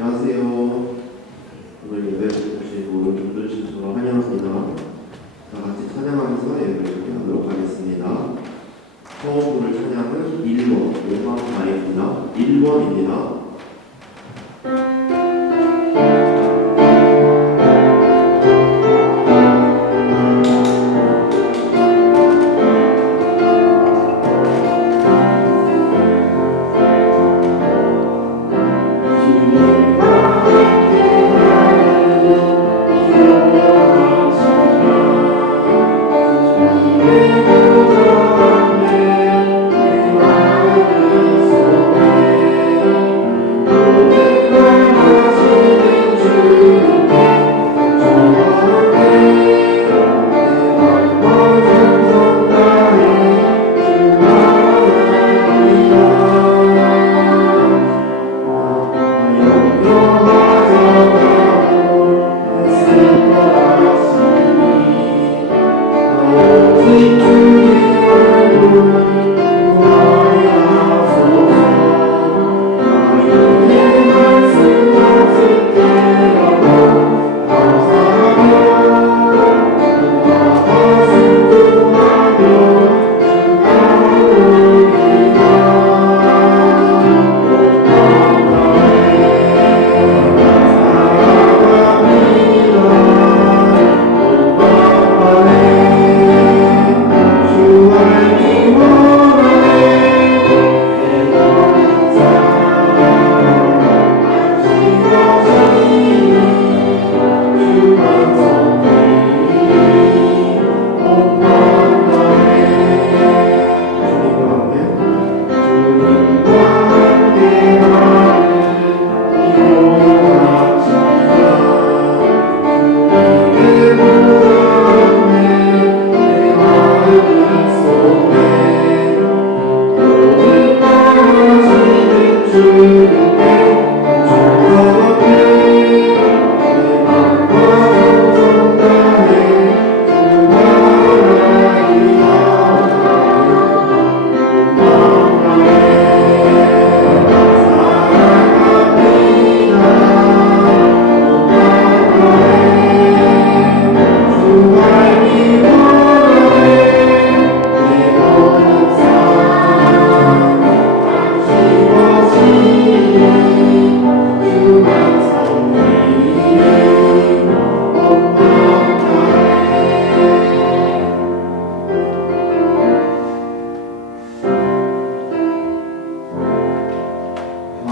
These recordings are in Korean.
안녕하세요. 오늘 예배 오신 모든 분들 진심으로 환영합니다. 다 같이 찬양하면서 예배를 하도록 하겠습니다. 처음 부를 찬양은 1번, 오마마입니다. 1번입니다.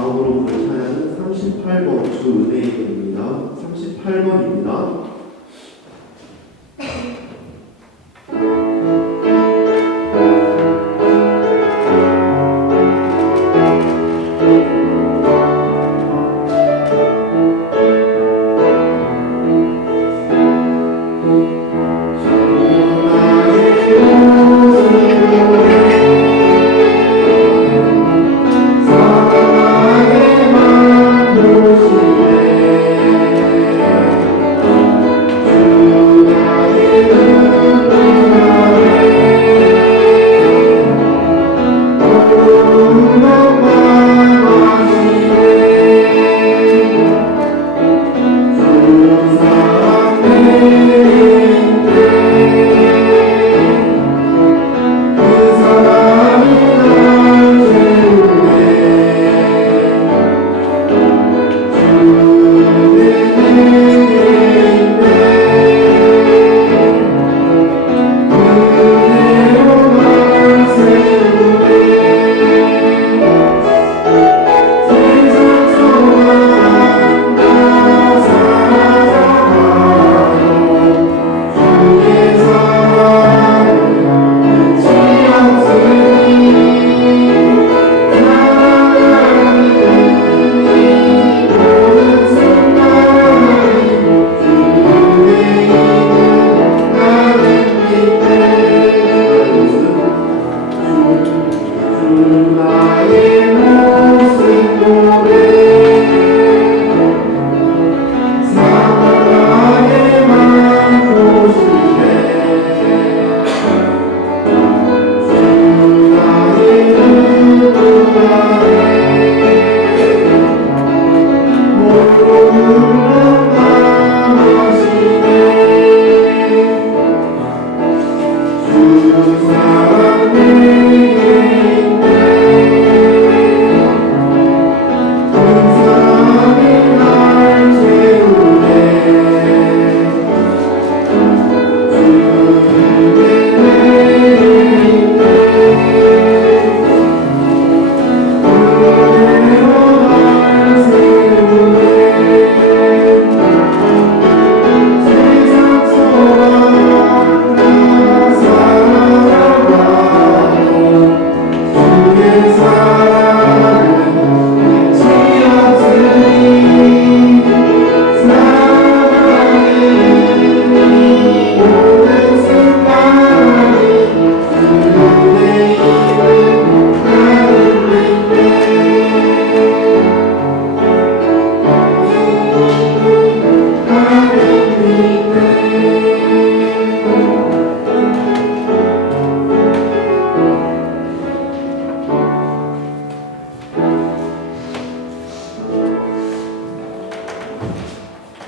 다음으로 부를 찬양은 38번 주은혜입니다. 38번입니다.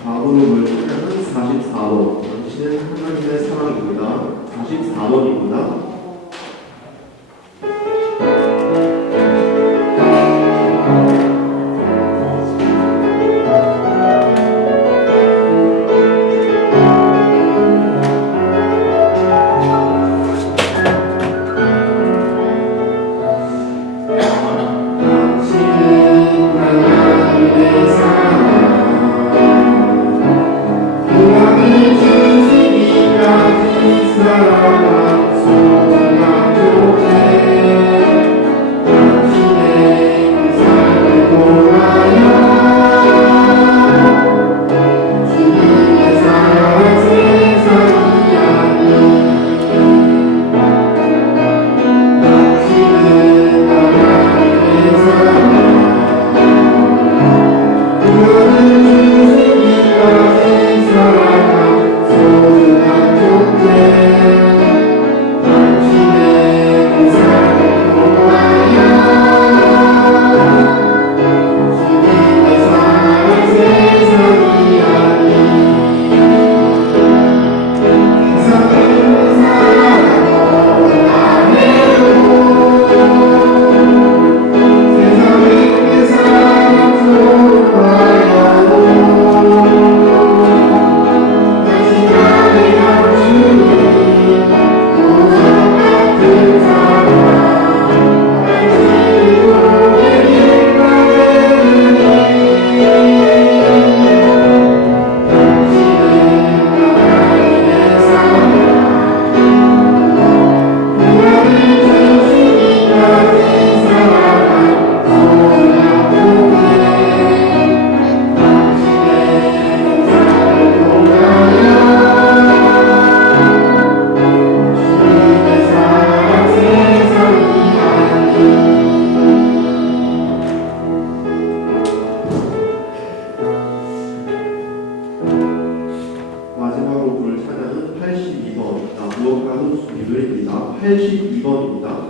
마구름을 찾아는 44번. 당신은 하나님의 사랑입니다. 44번입니다. 마지막으로 부를 찬양은 82번 무엇과는 수비들입니다. 82번입니다.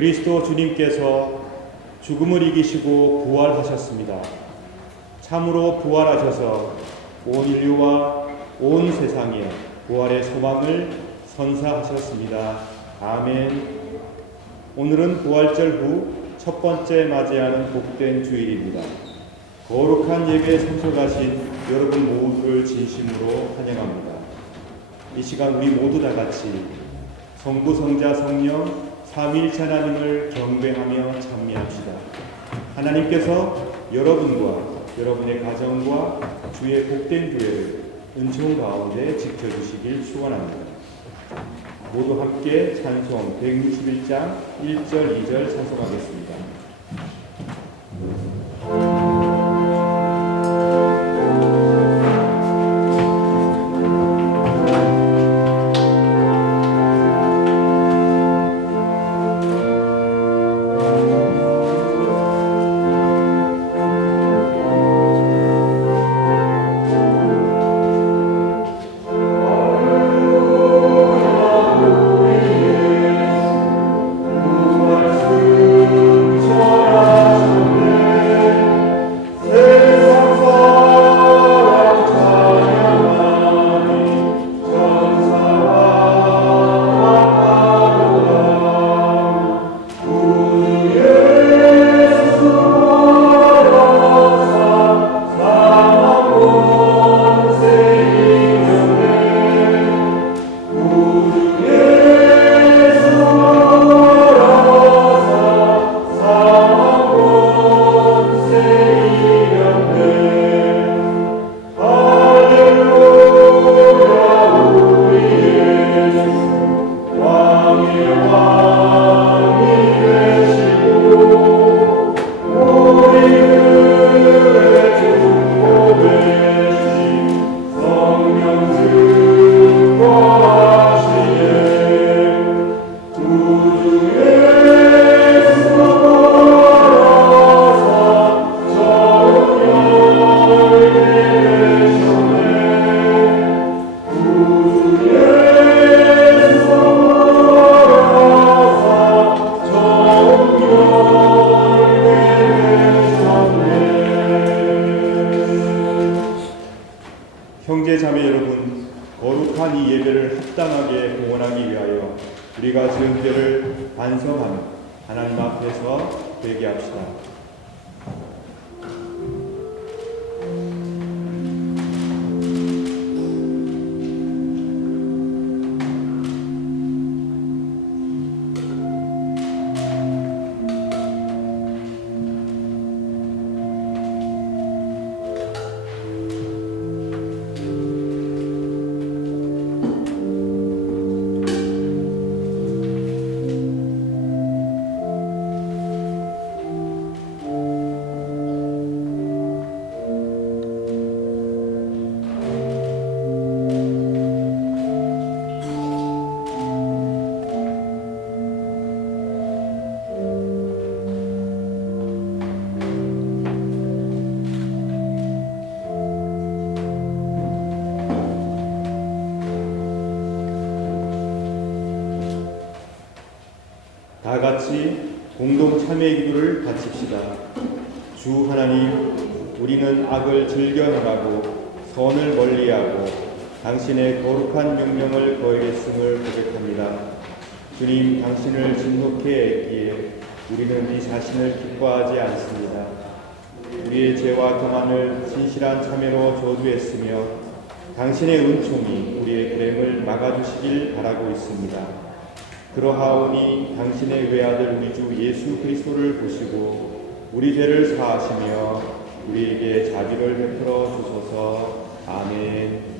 그리스도 주님께서 죽음을 이기시고 부활하셨습니다. 참으로 부활하셔서 온 인류와 온 세상에 부활의 소망을 선사하셨습니다. 아멘. 오늘은 부활절 후 첫 번째 맞이하는 복된 주일입니다. 거룩한 예배에 참석하신 여러분 모두를 진심으로 환영합니다. 이 시간 우리 모두 다 같이 성부, 성자, 성령 삼위일체 하나님을 경배하며 찬미합시다. 하나님께서 여러분과 여러분의 가정과 주의 복된 교회를 은총 가운데 지켜주시길 축원합니다. 모두 함께 찬송 161장 1절 2절 찬송하겠습니다. 형제자매 여러분, 거룩한 이 예배를 합당하게 공헌하기 위하여 우리가 지은 죄를 반성하며 하나님 앞에서 회개합시다. 다 같이 공동 참회 기도를 바칩시다. 주 하나님, 우리는 악을 즐겨 행하고 선을 멀리하고 당신의 거룩한 명령을 거역했음을 고백합니다. 주님, 당신을 진노케 했기에 우리는 이 자신을 기뻐하지 않습니다. 우리의 죄와 교만을 진실한 참회로 저주했으며 당신의 은총이 우리의 불행을 막아주시길 바라고 있습니다. 그러하오니 당신의 외아들 우리 주 예수 그리스도를 보시고 우리 죄를 사하시며 우리에게 자비를 베풀어 주소서. 아멘.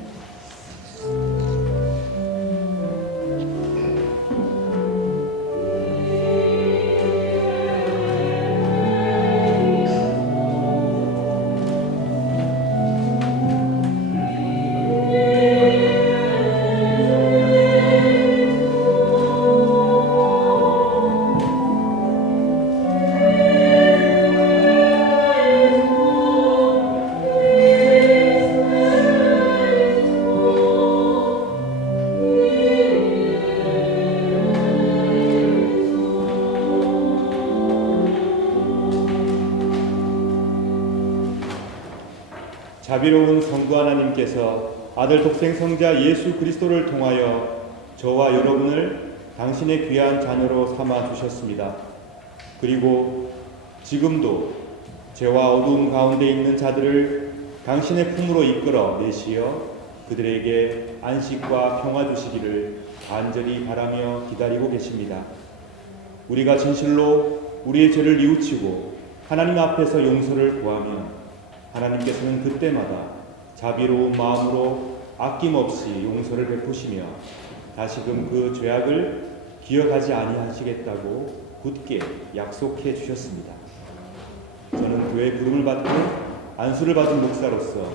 자비로운 성부 하나님께서 아들 독생 성자 예수 그리스도를 통하여 저와 여러분을 당신의 귀한 자녀로 삼아 주셨습니다. 그리고 지금도 죄와 어두움 가운데 있는 자들을 당신의 품으로 이끌어 내시어 그들에게 안식과 평화 주시기를 간절히 바라며 기다리고 계십니다. 우리가 진실로 우리의 죄를 뉘우치고 하나님 앞에서 용서를 구하며 하나님께서는 그때마다 자비로운 마음으로 아낌없이 용서를 베푸시며 다시금 그 죄악을 기억하지 아니하시겠다고 굳게 약속해 주셨습니다. 저는 교회 부름을 받고 안수를 받은 목사로서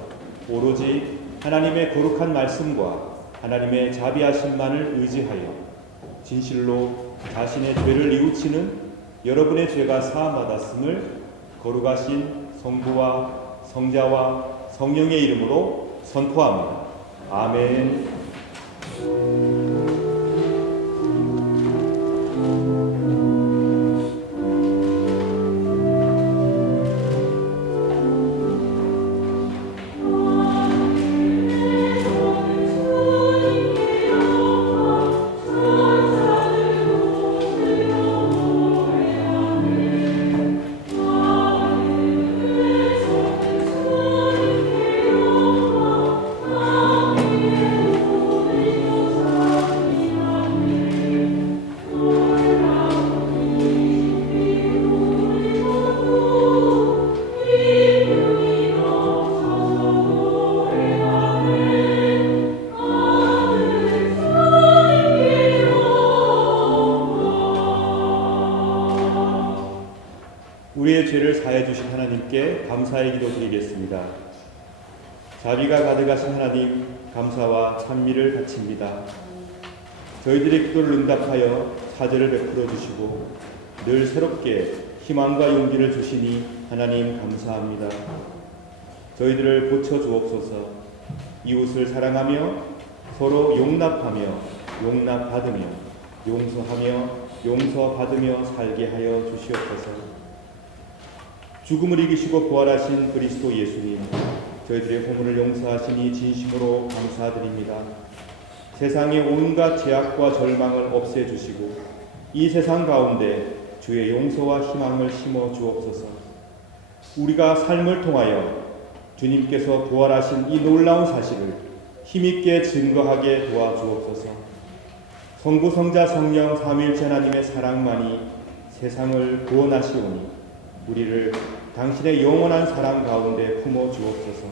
오로지 하나님의 거룩한 말씀과 하나님의 자비하심만을 의지하여 진실로 자신의 죄를 뉘우치는 여러분의 죄가 사함받았음을 거룩하신 성부와 성자와 성령의 이름으로 선포합니다. 아멘. 우리의 죄를 사해 주신 하나님께 감사의 기도 드리겠습니다. 자비가 가득하신 하나님, 감사와 찬미를 바칩니다. 저희들의 기도를 응답하여 사죄를 베풀어 주시고 늘 새롭게 희망과 용기를 주시니 하나님 감사합니다. 저희들을 고쳐 주옵소서. 이웃을 사랑하며 서로 용납하며 용납받으며 용서하며 용서받으며 살게 하여 주시옵소서. 죽음을 이기시고 부활하신 그리스도 예수님, 저희들의 허물을 용서하시니 진심으로 감사드립니다. 세상의 온갖 죄악과 절망을 없애주시고 이 세상 가운데 주의 용서와 희망을 심어 주옵소서. 우리가 삶을 통하여 주님께서 부활하신 이 놀라운 사실을 힘있게 증거하게 도와주옵소서. 성부 성자 성령 삼위일체 하나님의 사랑만이 세상을 구원하시오니 우리를 당신의 영원한 사랑 가운데 품어 주옵소서.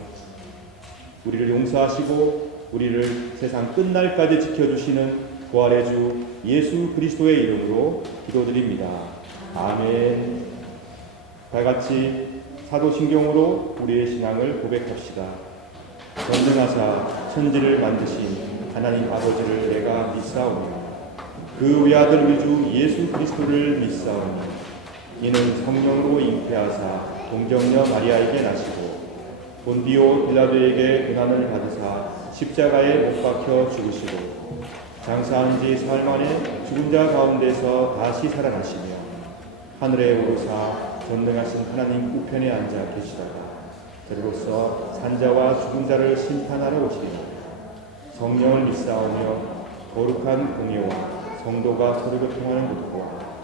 우리를 용서하시고 우리를 세상 끝날까지 지켜주시는 부활의 주 예수 그리스도의 이름으로 기도드립니다. 아멘. 다같이 사도신경으로 우리의 신앙을 고백합시다. 전능하사 천지를 만드신 하나님 아버지를 내가 믿사오며 그 외아들 위주 예수 그리스도를 믿사오며 이는 성령으로 잉태하사 동정녀 마리아에게 나시고 본디오 빌라도에게 고난을 받으사 십자가에 못 박혀 죽으시고 장사한 지 사흘 만에 죽은 자 가운데서 다시 살아나시며 하늘에 오르사 전능하신 하나님 우편에 앉아 계시다가 그로서 산자와 죽은 자를 심판하러 오시리니 성령을 믿사오며 거룩한 공예와 성도가 서로 교통하는 것과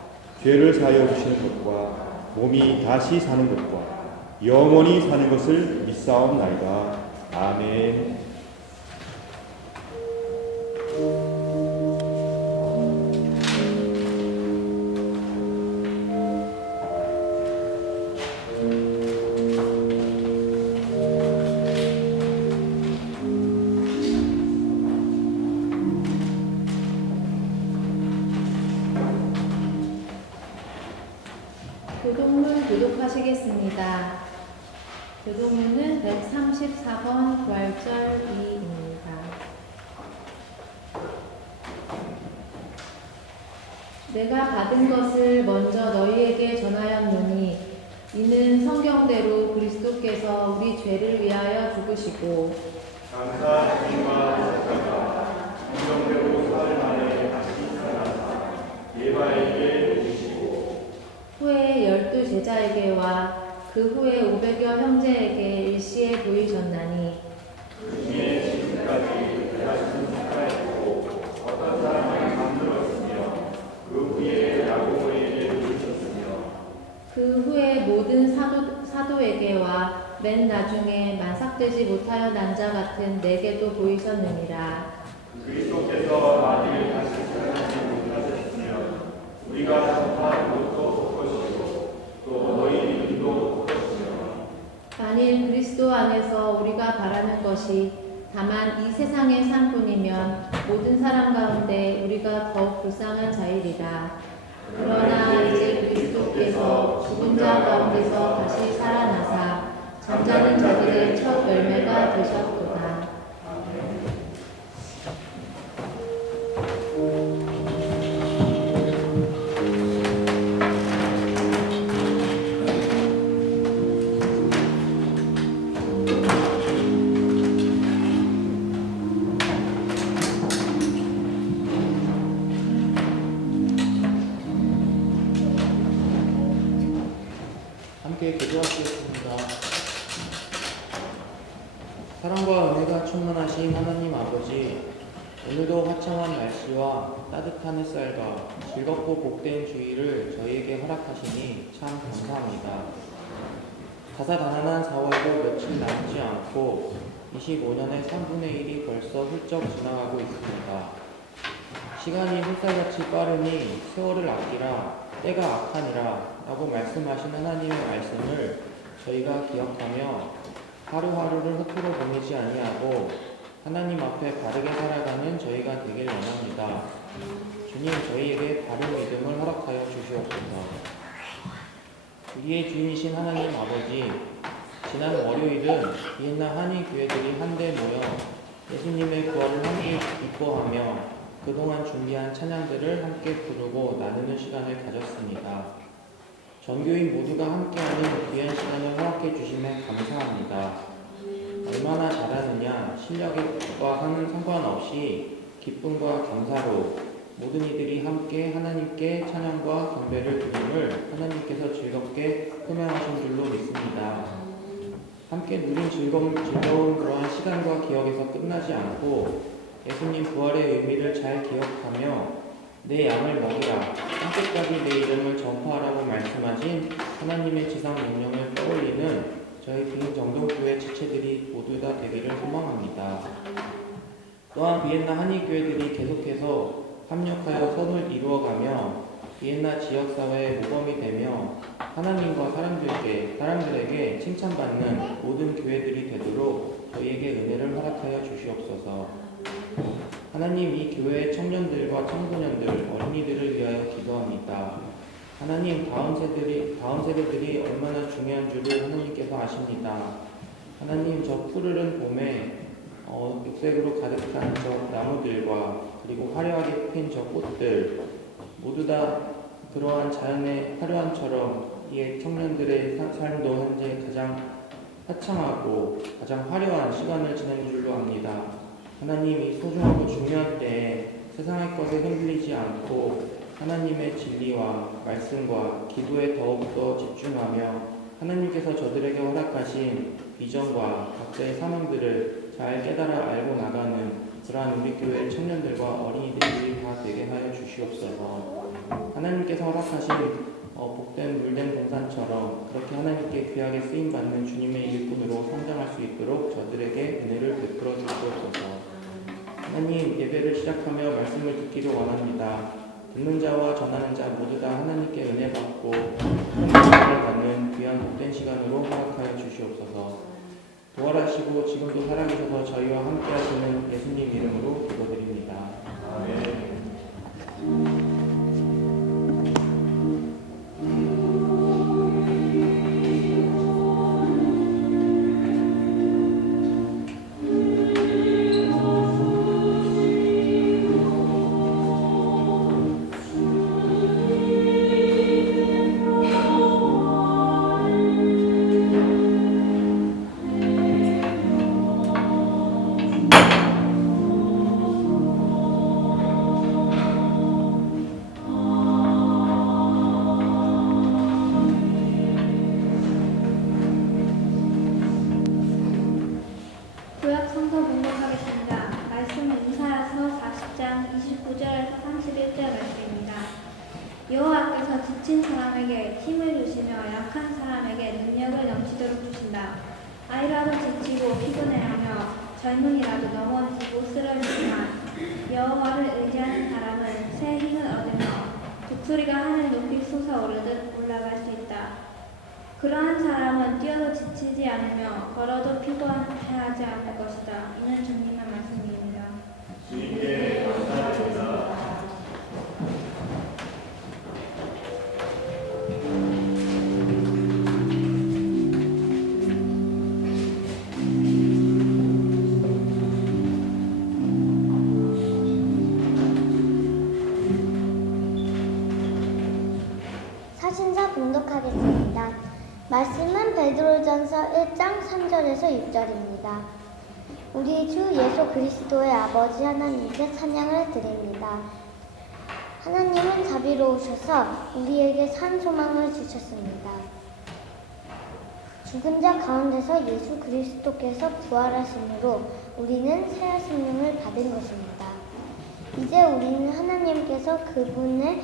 죄를 사하여 주시는 것과 몸이 다시 사는 것과 영원히 사는 것을 믿사옵나이다. 아멘. 교동문 교독하시겠습니다. 교동문은 134번 부활절 2입니다. 내가 받은 것을 먼저 너희에게 전하였노니 이는 성경대로 그리스도께서 우리 죄를 위하여 죽으시고 장사 주님과 십자가 성경대로 사흘 만에 다시 살아나사 예바에게 오시고 후에 12 제자에게와 그 후에 500여 형제에게 일시에 보이셨나니 그 후에 모든 사도에게와 맨 나중에 만삭되지 못하여 난 자 같은 내게도 보이셨느니라. 그리스도께서 나를 다시 살아나지 못하셨으며 우리가 전파한 것도 볼 것이고 또 너희 믿음도 볼 것이며 만일 그리스도 안에서 우리가 바라는 것이 다만 이 세상의 삶뿐이면 모든 사람 가운데 우리가 더욱 불쌍한 자이리라. 그러나 이제 그리스도께서 죽은 자 가운데서 다시 살아나사 잠자는 자들의 첫 열매가 되셨도다. 함께 기도하시겠습니다. 사랑과 은혜가 충만하신 하나님 아버지, 오늘도 화창한 날씨와 따뜻한 햇살과 즐겁고 복된 주의를 저희에게 허락하시니 참 감사합니다. 다사다난한 4월도 며칠 남지 않고 25년의 3분의 1이 벌써 훌쩍 지나가고 있습니다. 시간이 햇살같이 빠르니 세월을 아끼라 때가 악하니라 라고 말씀하신 하나님의 말씀을 저희가 기억하며 하루하루를 허투루 보내지 아니하고 하나님 앞에 바르게 살아가는 저희가 되길 원합니다. 주님, 저희에게 바른 믿음을 허락하여 주시옵소서. 우리의 주인이신 하나님 아버지, 지난 월요일은 비엔나 한인교회들이 한데 모여 예수님의 부활을 함께 기뻐하며 그동안 준비한 찬양들을 함께 부르고 나누는 시간을 가졌습니다. 전교인 모두가 함께하는 귀한 시간을 허락해 주심에 감사합니다. 얼마나 잘하느냐, 실력과 하는 상관없이 기쁨과 감사로 모든 이들이 함께 하나님께 찬양과 경배를 드림을 하나님께서 즐겁게 표명하신 줄로 믿습니다. 함께 누린 즐거운 그러한 시간과 기억에서 끝나지 않고 예수님 부활의 의미를 잘 기억하며 내 양을 먹이라, 한때까지 내 이름을 전파하라고 말씀하신 하나님의 지상 명령을 떠올리는 저희 비정동교회 지체들이 모두 다 되기를 소망합니다. 또한 비엔나 한인교회들이 계속해서 협력하여 선을 이루어가며 비엔나 지역사회의 모범이 되며 하나님과 사람들에게 칭찬받는 모든 교회들이 되도록 저희에게 은혜를 허락하여 주시옵소서. 하나님, 이 교회의 청년들과 청소년들, 어린이들을 위하여 기도합니다. 하나님, 다음 세대들이 얼마나 중요한 줄을 하나님께서 아십니다. 하나님, 저 푸르른 봄에 육색으로 가득한 저 나무들과 그리고 화려하게 핀 저 꽃들 모두 다 그러한 자연의 화려함처럼 이 청년들의 삶도 현재 가장 화창하고 가장 화려한 시간을 지낸 줄로 압니다. 하나님이 소중하고 중요한 때에 세상의 것에 흔들리지 않고 하나님의 진리와 말씀과 기도에 더욱더 집중하며 하나님께서 저들에게 허락하신 비전과 각자의 사명들을 잘 깨달아 알고 나가는 그러한 우리 교회 청년들과 어린이들이 다 되게 하여 주시옵소서. 하나님께서 허락하신 복된 물된 동산처럼 그렇게 하나님께 귀하게 쓰임받는 주님의 일꾼으로 성장할 수 있도록 저들에게 은혜를 베풀어 주시옵소서. 하나님, 예배를 시작하며 말씀을 듣기를 원합니다. 듣는 자와 전하는 자 모두 다 하나님께 은혜 받고 하나님을 받는 귀한 복된 시간으로 허락하여 주시옵소서. 부활하시고 지금도 살아계셔서 저희와 함께 하시는 예수님 이름으로 기도드립니다. 아멘. 있도록 주신다. 아이라도 지치고 피곤해하며 젊은이라도 넘어지고 쓰러지지만 여호와를 의지하는 사람은 새 힘을 얻으며 독수리가 하늘 높이 솟아오르듯 올라갈 수 있다. 그러한 사람은 뛰어도 지치지 않으며 걸어도 피곤해하지 않을 것이다. 이는 주님의 말씀입니다. 주님께 감사드립니다. 사신사 봉독하겠습니다. 말씀은 베드로전서 1장 3절에서 6절입니다. 우리 주 예수 그리스도의 아버지 하나님께 찬양을 드립니다. 하나님은 자비로우셔서 우리에게 산 소망을 주셨습니다. 죽은 자 가운데서 예수 그리스도께서 부활하심으로 우리는 새 생명을 받은 것입니다. 이제 우리는 하나님께서 그분의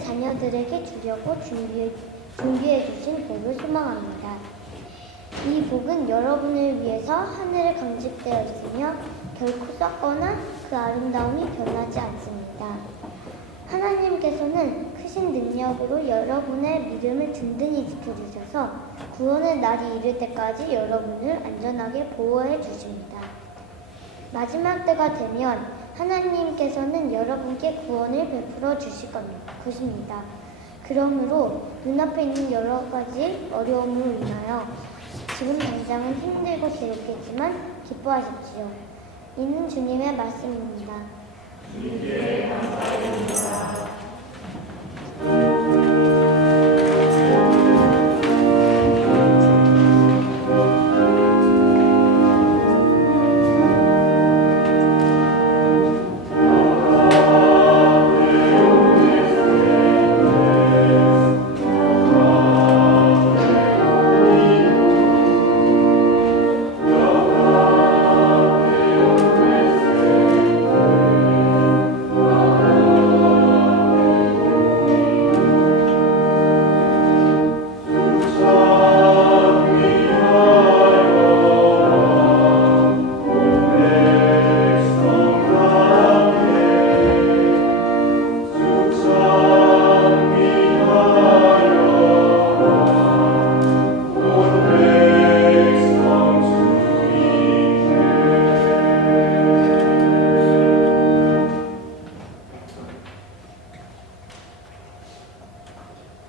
자녀들에게 주려고 준비해 주신 복을 소망합니다. 이 복은 여러분을 위해서 하늘에 강직되어 있으며 결코 썩거나 그 아름다움이 변하지 않습니다. 하나님께서는 크신 능력으로 여러분의 믿음을 든든히 지켜주셔서 구원의 날이 이를 때까지 여러분을 안전하게 보호해 주십니다. 마지막 때가 되면 하나님께서는 여러분께 구원을 베풀어 주실 것입니다. 그러므로 눈앞에 있는 여러 가지 어려움으로 인하여 지금 당장은 힘들고 괴롭겠지만 기뻐하십시오. 이는 주님의 말씀입니다. 주님께 감사드립니다.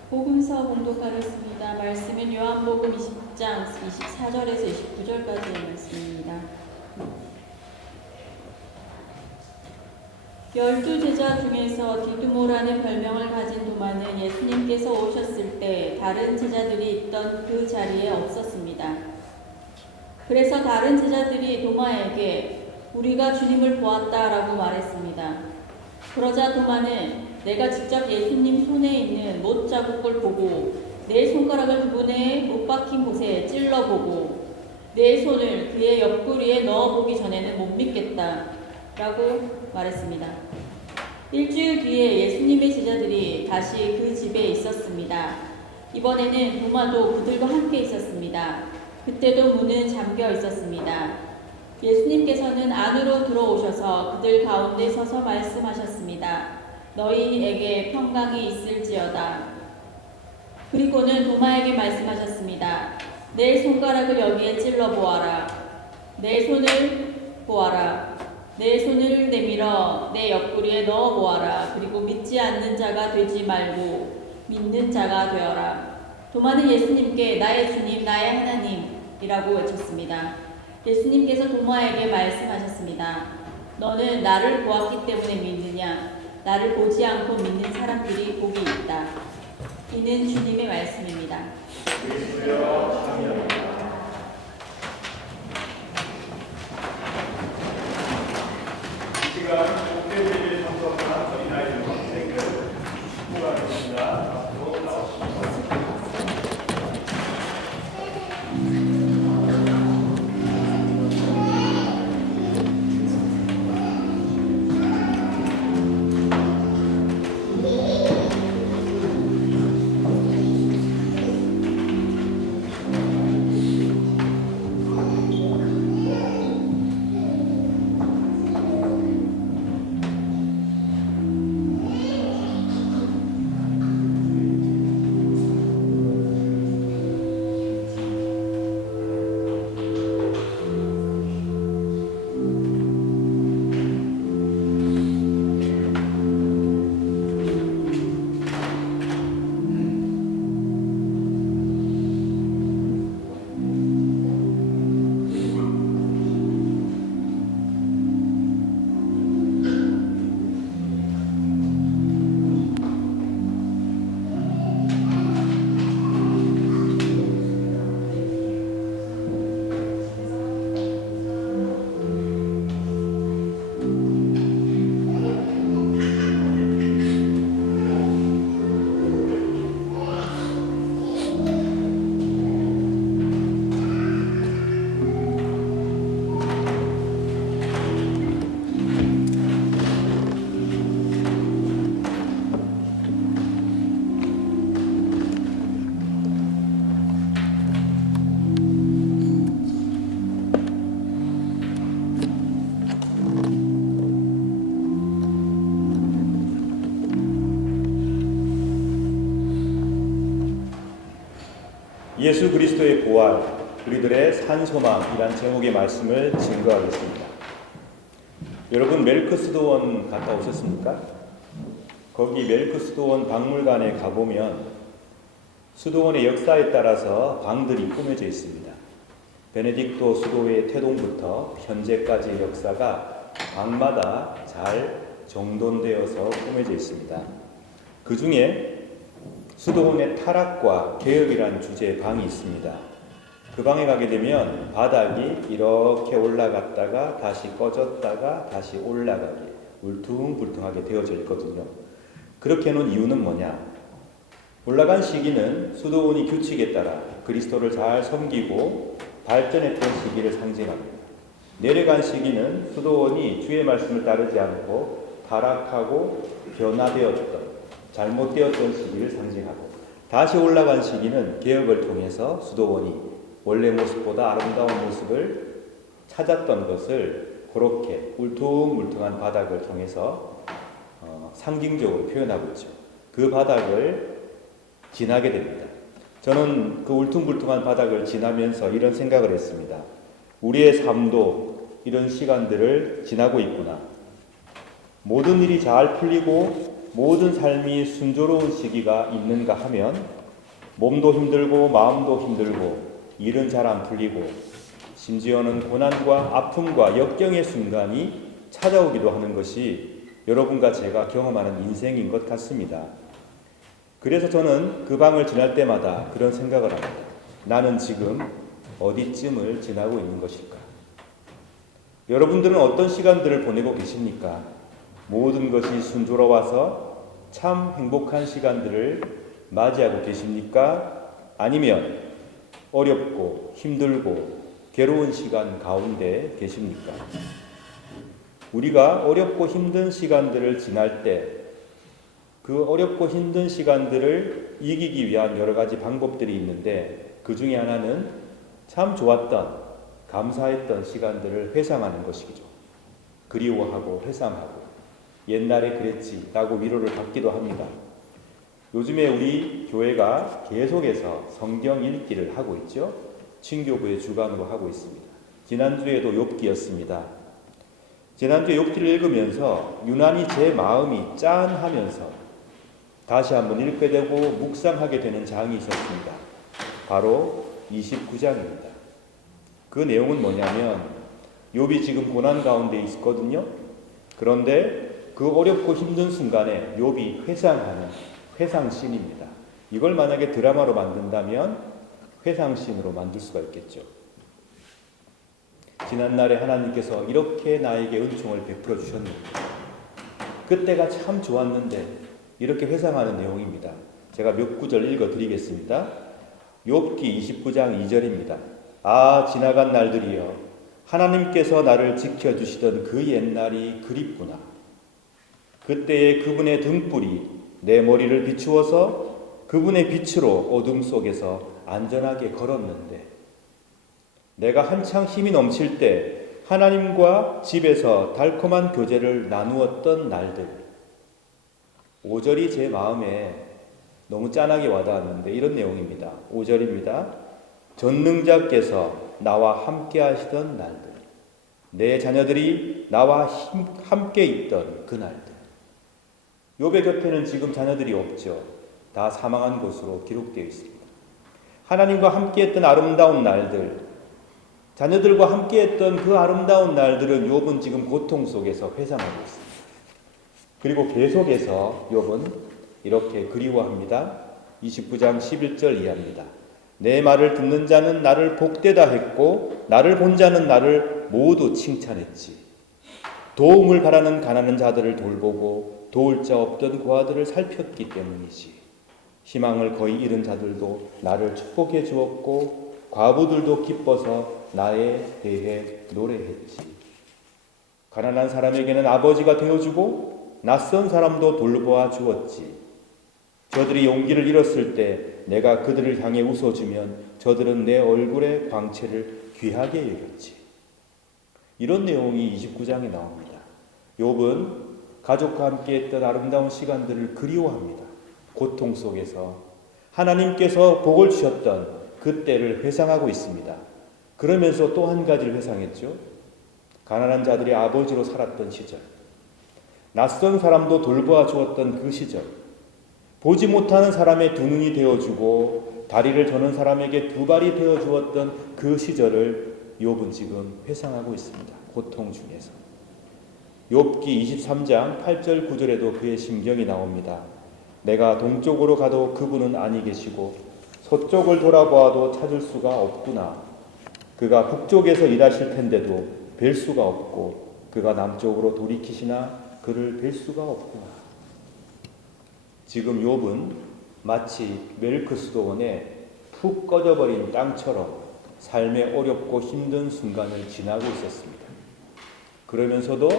복음서 봉독하겠습니다. 말씀은 요한복음 20장 24절에서 29절까지의 말씀입니다. 12제자 중에서 디두모라는 별명을 가진 도마는 예수님께서 오셨을 때 다른 제자들이 있던 그 자리에 없었습니다. 그래서 다른 제자들이 도마에게 우리가 주님을 보았다라고 말했습니다. 그러자 도마는 내가 직접 예수님 손에 있는 못 자국을 보고 내 손가락을 그분의 못 박힌 곳에 찔러보고 내 손을 그의 옆구리에 넣어보기 전에는 못 믿겠다 라고 말했습니다. 일주일 뒤에 예수님의 제자들이 다시 그 집에 있었습니다. 이번에는 도마도 그들과 함께 있었습니다. 그때도 문은 잠겨 있었습니다. 예수님께서는 안으로 들어오셔서 그들 가운데 서서 말씀하셨습니다. 너희에게 평강이 있을지어다. 그리고는 도마에게 말씀하셨습니다. 내 손가락을 여기에 찔러 보아라. 내 손을 보아라. 내 손을 내밀어 내 옆구리에 넣어 보아라. 그리고 믿지 않는 자가 되지 말고 믿는 자가 되어라. 도마는 예수님께 나의 주님, 나의 하나님이라고 외쳤습니다. 예수님께서 도마에게 말씀하셨습니다. 너는 나를 보았기 때문에 믿느냐? 나를 보지 않고 믿는 사람들이 복이 있다. 이는 주님의 말씀입니다. 그리스도여 참여합니다. 이 시간 목회제를 참석한 어린아이들과 학생들 축복하겠습니다. 앞으로 나오십시오. 예수 그리스도의 부활, 우리들의 산소망이란 제목의 말씀을 증거하겠습니다. 여러분 멜크 수도원 갔다 오셨습니까? 거기 멜크 수도원 박물관에 가보면 수도원의 역사에 따라서 방들이 꾸며져 있습니다. 베네딕토 수도의 태동부터 현재까지의 역사가 방마다 잘 정돈되어서 꾸며져 있습니다. 그 중에 수도원의 타락과 개혁이라는 주제의 방이 있습니다. 그 방에 가게 되면 바닥이 이렇게 올라갔다가 다시 꺼졌다가 다시 올라가게 울퉁불퉁하게 되어져 있거든요. 그렇게 해놓은 이유는 뭐냐? 올라간 시기는 수도원이 규칙에 따라 그리스도를 잘 섬기고 발전했던 시기를 상징합니다. 내려간 시기는 수도원이 주의 말씀을 따르지 않고 타락하고 변화되었던 잘못되었던 시기를 상징하고, 다시 올라간 시기는 개혁을 통해서 수도원이 원래 모습보다 아름다운 모습을 찾았던 것을 그렇게 울퉁불퉁한 바닥을 통해서 상징적으로 표현하고 있죠. 그 바닥을 지나게 됩니다. 저는 그 울퉁불퉁한 바닥을 지나면서 이런 생각을 했습니다. 우리의 삶도 이런 시간들을 지나고 있구나. 모든 일이 잘 풀리고 모든 삶이 순조로운 시기가 있는가 하면 몸도 힘들고 마음도 힘들고 일은 잘 안 풀리고 심지어는 고난과 아픔과 역경의 순간이 찾아오기도 하는 것이 여러분과 제가 경험하는 인생인 것 같습니다. 그래서 저는 그 방을 지날 때마다 그런 생각을 합니다. 나는 지금 어디쯤을 지나고 있는 것일까? 여러분들은 어떤 시간들을 보내고 계십니까? 모든 것이 순조로워서 참 행복한 시간들을 맞이하고 계십니까? 아니면 어렵고 힘들고 괴로운 시간 가운데 계십니까? 우리가 어렵고 힘든 시간들을 지날 때 그 어렵고 힘든 시간들을 이기기 위한 여러 가지 방법들이 있는데, 그 중에 하나는 참 좋았던, 감사했던 시간들을 회상하는 것이죠. 그리워하고 회상하고 옛날에 그랬지 라고 위로를 받기도 합니다. 요즘에 우리 교회가 계속해서 성경 읽기를 하고 있죠. 친교부의 주관으로 하고 있습니다. 지난주에도 욥기였습니다. 지난주에 욥기를 읽으면서 유난히 제 마음이 짠하면서 다시 한번 읽게 되고 묵상하게 되는 장이 있었습니다. 바로 29장입니다. 그 내용은 뭐냐면 욥이 지금 고난 가운데 있거든요. 그런데 그 어렵고 힘든 순간에 욥이 회상하는 회상신입니다. 이걸 만약에 드라마로 만든다면 회상신으로 만들 수가 있겠죠. 지난날에 하나님께서 이렇게 나에게 은총을 베풀어 주셨는데, 그때가 참 좋았는데, 이렇게 회상하는 내용입니다. 제가 몇 구절 읽어드리겠습니다. 욥기 29장 2절입니다. 아, 지나간 날들이여, 하나님께서 나를 지켜주시던 그 옛날이 그립구나. 그때의 그분의 등불이 내 머리를 비추어서 그분의 빛으로 어둠 속에서 안전하게 걸었는데, 내가 한창 힘이 넘칠 때 하나님과 집에서 달콤한 교제를 나누었던 날들. 5절이 제 마음에 너무 짠하게 와닿았는데 이런 내용입니다. 5절입니다. 전능자께서 나와 함께 하시던 날들, 내 자녀들이 나와 함께 있던 그 날들. 욥의 곁에는 지금 자녀들이 없죠. 다 사망한 것으로 기록되어 있습니다. 하나님과 함께 했던 아름다운 날들, 자녀들과 함께 했던 그 아름다운 날들은 욥은 지금 고통 속에서 회상하고 있습니다. 그리고 계속해서 욥은 이렇게 그리워합니다. 29장 11절 이하입니다. 내 말을 듣는 자는 나를 복되다 했고 나를 본 자는 나를 모두 칭찬했지. 도움을 바라는 가난한 자들을 돌보고 도울 자 없던 고아들을 살폈기 때문이지. 희망을 거의 잃은 자들도 나를 축복해 주었고 과부들도 기뻐서 나에 대해 노래했지. 가난한 사람에게는 아버지가 되어주고 낯선 사람도 돌보아 주었지. 저들이 용기를 잃었을 때 내가 그들을 향해 웃어주면 저들은 내 얼굴의 광채를 귀하게 여겼지. 이런 내용이 29장에 나옵니다. 욥은 가족과 함께 했던 아름다운 시간들을 그리워합니다. 고통 속에서 하나님께서 복을 주셨던 그 때를 회상하고 있습니다. 그러면서 또 한 가지를 회상했죠. 가난한 자들의 아버지로 살았던 시절, 낯선 사람도 돌보아 주었던 그 시절, 보지 못하는 사람의 두 눈이 되어주고 다리를 저는 사람에게 두 발이 되어주었던 그 시절을 욥은 지금 회상하고 있습니다. 고통 중에서. 욥기 23장 8절 9절에도 그의 심경이 나옵니다. 내가 동쪽으로 가도 그분은 아니 계시고 서쪽을 돌아보아도 찾을 수가 없구나. 그가 북쪽에서 일하실 텐데도 뵐 수가 없고 그가 남쪽으로 돌이키시나 그를 뵐 수가 없구나. 지금 욥은 마치 멜크스도원에 푹 꺼져버린 땅처럼 삶의 어렵고 힘든 순간을 지나고 있었습니다. 그러면서도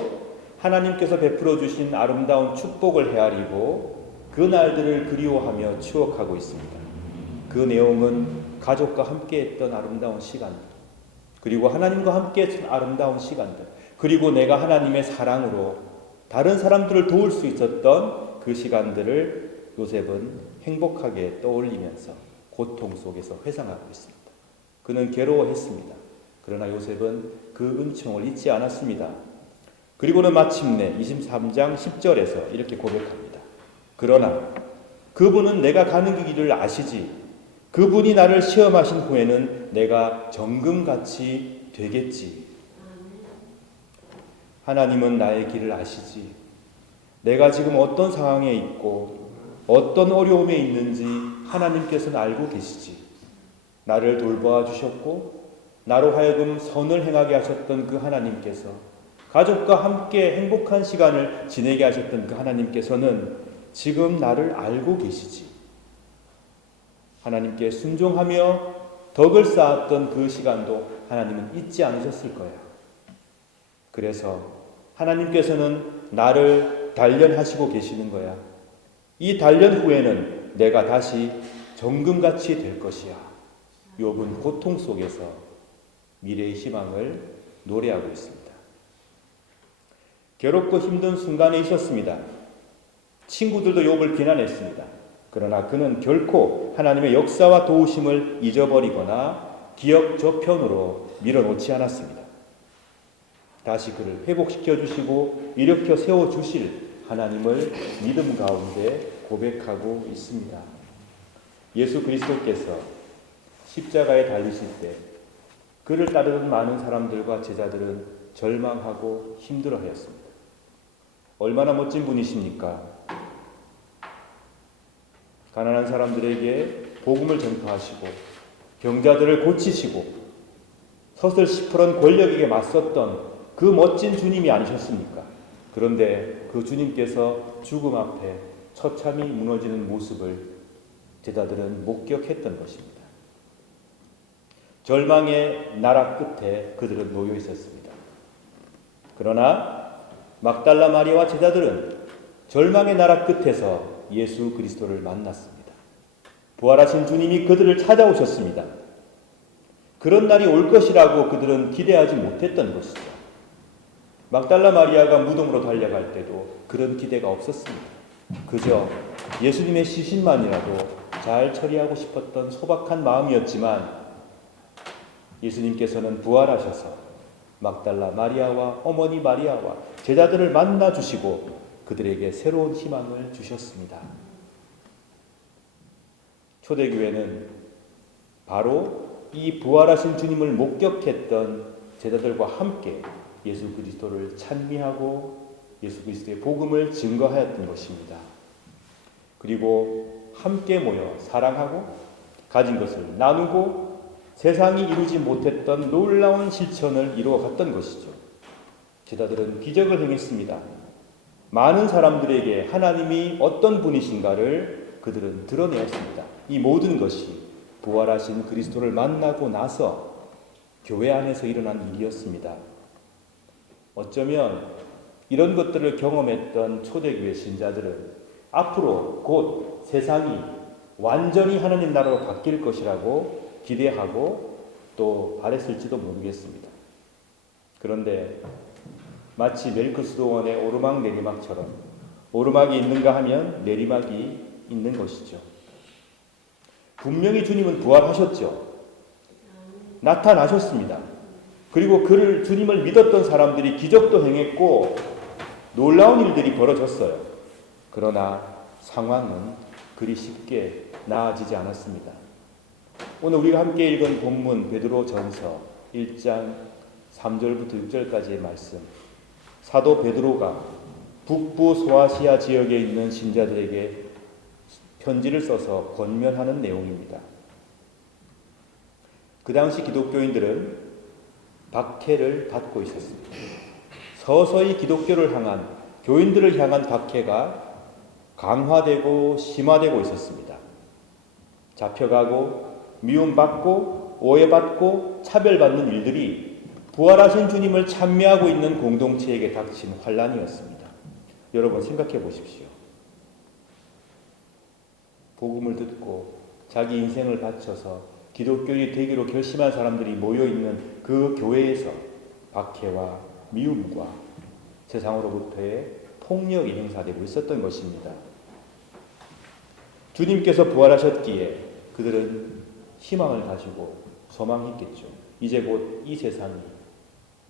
하나님께서 베풀어 주신 아름다운 축복을 헤아리고 그 날들을 그리워하며 추억하고 있습니다. 그 내용은 가족과 함께했던 아름다운 시간들, 그리고 하나님과 함께했던 아름다운 시간들, 그리고 내가 하나님의 사랑으로 다른 사람들을 도울 수 있었던 그 시간들을 요셉은 행복하게 떠올리면서 고통 속에서 회상하고 있습니다. 그는 괴로워했습니다. 그러나 요셉은 그 은총을 잊지 않았습니다. 그리고는 마침내 23장 10절에서 이렇게 고백합니다. 그러나 그분은 내가 가는 그 길을 아시지. 그분이 나를 시험하신 후에는 내가 정금같이 되겠지. 하나님은 나의 길을 아시지. 내가 지금 어떤 상황에 있고 어떤 어려움에 있는지 하나님께서는 알고 계시지. 나를 돌보아 주셨고 나로 하여금 선을 행하게 하셨던 그 하나님께서, 가족과 함께 행복한 시간을 지내게 하셨던 그 하나님께서는 지금 나를 알고 계시지. 하나님께 순종하며 덕을 쌓았던 그 시간도 하나님은 잊지 않으셨을 거야. 그래서 하나님께서는 나를 단련하시고 계시는 거야. 이 단련 후에는 내가 다시 정금같이 될 것이야. 욥은 고통 속에서 미래의 희망을 노래하고 있습니다. 괴롭고 힘든 순간에 있었습니다. 친구들도 욥을 비난했습니다. 그러나 그는 결코 하나님의 역사와 도우심을 잊어버리거나 기억 저편으로 밀어놓지 않았습니다. 다시 그를 회복시켜 주시고 일으켜 세워 주실 하나님을 믿음 가운데 고백하고 있습니다. 예수 그리스도께서 십자가에 달리실 때 그를 따르는 많은 사람들과 제자들은 절망하고 힘들어하였습니다. 얼마나 멋진 분이십니까? 가난한 사람들에게 복음을 전파하시고 병자들을 고치시고 서슬시퍼런 권력에게 맞섰던 그 멋진 주님이 아니셨습니까? 그런데 그 주님께서 죽음 앞에 처참히 무너지는 모습을 제자들은 목격했던 것입니다. 절망의 나락 끝에 그들은 놓여 있었습니다. 그러나 막달라 마리아와 제자들은 절망의 나락 끝에서 예수 그리스도를 만났습니다. 부활하신 주님이 그들을 찾아오셨습니다. 그런 날이 올 것이라고 그들은 기대하지 못했던 것이죠. 막달라 마리아가 무덤으로 달려갈 때도 그런 기대가 없었습니다. 그저 예수님의 시신만이라도 잘 처리하고 싶었던 소박한 마음이었지만 예수님께서는 부활하셔서 막달라 마리아와 어머니 마리아와 제자들을 만나 주시고 그들에게 새로운 희망을 주셨습니다. 초대교회는 바로 이 부활하신 주님을 목격했던 제자들과 함께 예수 그리스도를 찬미하고 예수 그리스도의 복음을 증거하였던 것입니다. 그리고 함께 모여 사랑하고 가진 것을 나누고 세상이 이루지 못했던 놀라운 실천을 이루어갔던 것이죠. 제자들은 기적을 행했습니다. 많은 사람들에게 하나님이 어떤 분이신가를 그들은 드러내었습니다. 이 모든 것이 부활하신 그리스도를 만나고 나서 교회 안에서 일어난 일이었습니다. 어쩌면 이런 것들을 경험했던 초대교회 신자들은 앞으로 곧 세상이 완전히 하나님 나라로 바뀔 것이라고 기대하고 또 바랬을지도 모르겠습니다. 그런데 마치 멜크스도원의 오르막 내리막처럼 오르막이 있는가 하면 내리막이 있는 것이죠. 분명히 주님은 부활하셨죠. 나타나셨습니다. 그리고 그를 주님을 믿었던 사람들이 기적도 행했고 놀라운 일들이 벌어졌어요. 그러나 상황은 그리 쉽게 나아지지 않았습니다. 오늘 우리가 함께 읽은 본문 베드로전서 1장 3절부터 6절까지의 말씀, 사도 베드로가 북부 소아시아 지역에 있는 신자들에게 편지를 써서 권면하는 내용입니다. 그 당시 기독교인들은 박해를 받고 있었습니다. 서서히 기독교를 향한, 교인들을 향한 박해가 강화되고 심화되고 있었습니다. 잡혀가고 미움받고 오해받고 차별받는 일들이 부활하신 주님을 찬미하고 있는 공동체에게 닥친 환란이었습니다. 여러분 생각해 보십시오. 복음을 듣고 자기 인생을 바쳐서 기독교인이 되기로 결심한 사람들이 모여있는 그 교회에서 박해와 미움과 세상으로부터의 폭력이 행사되고 있었던 것입니다. 주님께서 부활하셨기에 그들은 희망을 가지고 소망했겠죠. 이제 곧 이 세상이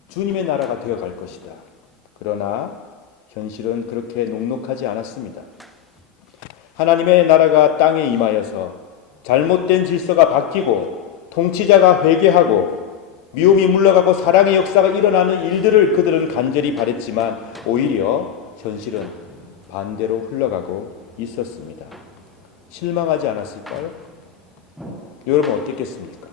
주님의 나라가 되어갈 것이다. 그러나 현실은 그렇게 녹록하지 않았습니다. 하나님의 나라가 땅에 임하여서 잘못된 질서가 바뀌고 통치자가 회개하고 미움이 물러가고 사랑의 역사가 일어나는 일들을 그들은 간절히 바랬지만 오히려 현실은 반대로 흘러가고 있었습니다. 실망하지 않았을까요? 여러분 어떻겠습니까?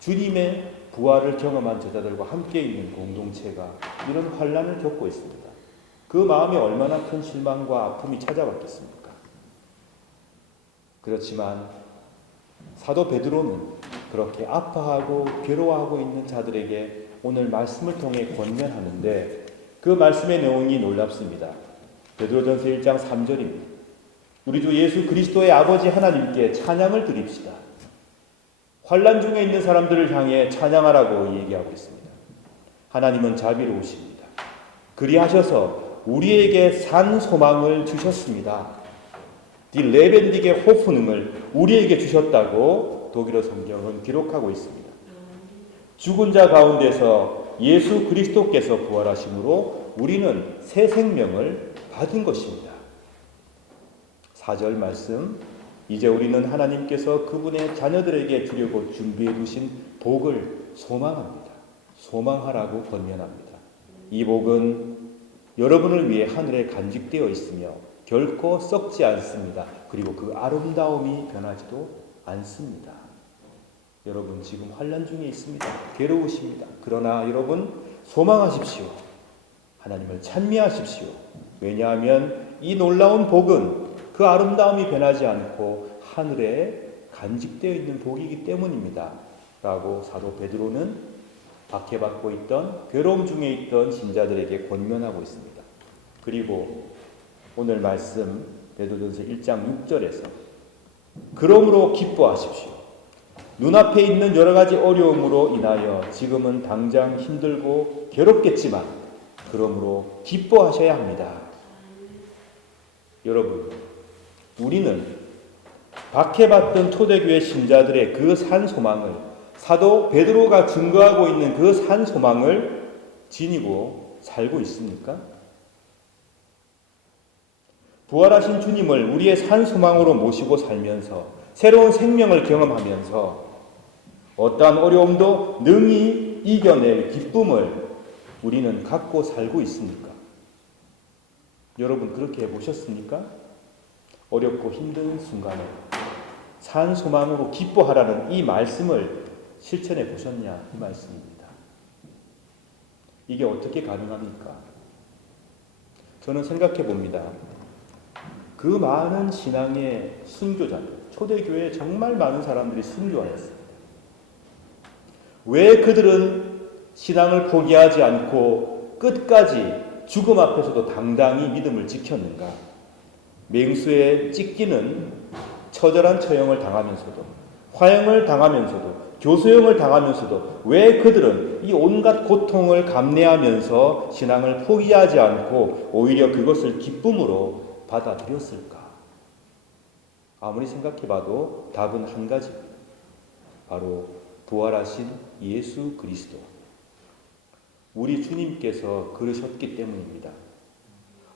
주님의 부활을 경험한 제자들과 함께 있는 공동체가 이런 환란을 겪고 있습니다. 그 마음에 얼마나 큰 실망과 아픔이 찾아왔겠습니까? 그렇지만 사도 베드로는 그렇게 아파하고 괴로워하고 있는 자들에게 오늘 말씀을 통해 권면하는데 그 말씀의 내용이 놀랍습니다. 베드로전서 1장 3절입니다. 우리 주 예수 그리스도의 아버지 하나님께 찬양을 드립시다. 환난 중에 있는 사람들을 향해 찬양하라고 얘기하고 있습니다. 하나님은 자비로우십니다. 그리하셔서 우리에게 산 소망을 주셨습니다. 디 레벤디게 호프능을 우리에게 주셨다고 독일어 성경은 기록하고 있습니다. 죽은 자 가운데서 예수 그리스도께서 부활하심으로 우리는 새 생명을 받은 것입니다. 4절 말씀, 이제 우리는 하나님께서 그분의 자녀들에게 주려고 준비해 두신 복을 소망합니다. 소망하라고 권면합니다. 이 복은 여러분을 위해 하늘에 간직되어 있으며 결코 썩지 않습니다. 그리고 그 아름다움이 변하지도 않습니다. 여러분 지금 환난 중에 있습니다. 괴로우십니다. 그러나 여러분 소망하십시오. 하나님을 찬미하십시오. 왜냐하면 이 놀라운 복은 그 아름다움이 변하지 않고 하늘에 간직되어 있는 복이기 때문입니다. 라고 사도 베드로는 박해받고 있던 괴로움 중에 있던 신자들에게 권면하고 있습니다. 그리고 오늘 말씀 베드로전서 1장 6절에서 그러므로 기뻐하십시오. 눈앞에 있는 여러 가지 어려움으로 인하여 지금은 당장 힘들고 괴롭겠지만 그러므로 기뻐하셔야 합니다. 여러분, 우리는 박해받던 초대교회 신자들의 그 산 소망을, 사도 베드로가 증거하고 있는 그 산 소망을 지니고 살고 있습니까? 부활하신 주님을 우리의 산 소망으로 모시고 살면서 새로운 생명을 경험하면서 어떠한 어려움도 능히 이겨낼 기쁨을 우리는 갖고 살고 있습니까? 여러분 그렇게 해보셨습니까? 어렵고 힘든 순간에 산 소망으로 기뻐하라는 이 말씀을 실천해 보셨냐 이 말씀입니다. 이게 어떻게 가능합니까? 저는 생각해 봅니다. 그 많은 신앙의 순교자들, 초대교회에 정말 많은 사람들이 순교하였습니다. 왜 그들은 신앙을 포기하지 않고 끝까지 죽음 앞에서도 당당히 믿음을 지켰는가? 맹수에 찢기는 처절한 처형을 당하면서도, 화형을 당하면서도, 교수형을 당하면서도 왜 그들은 이 온갖 고통을 감내하면서 신앙을 포기하지 않고 오히려 그것을 기쁨으로 받아들였을까? 아무리 생각해봐도 답은 한 가지입니다. 바로 부활하신 예수 그리스도, 우리 주님께서 그러셨기 때문입니다.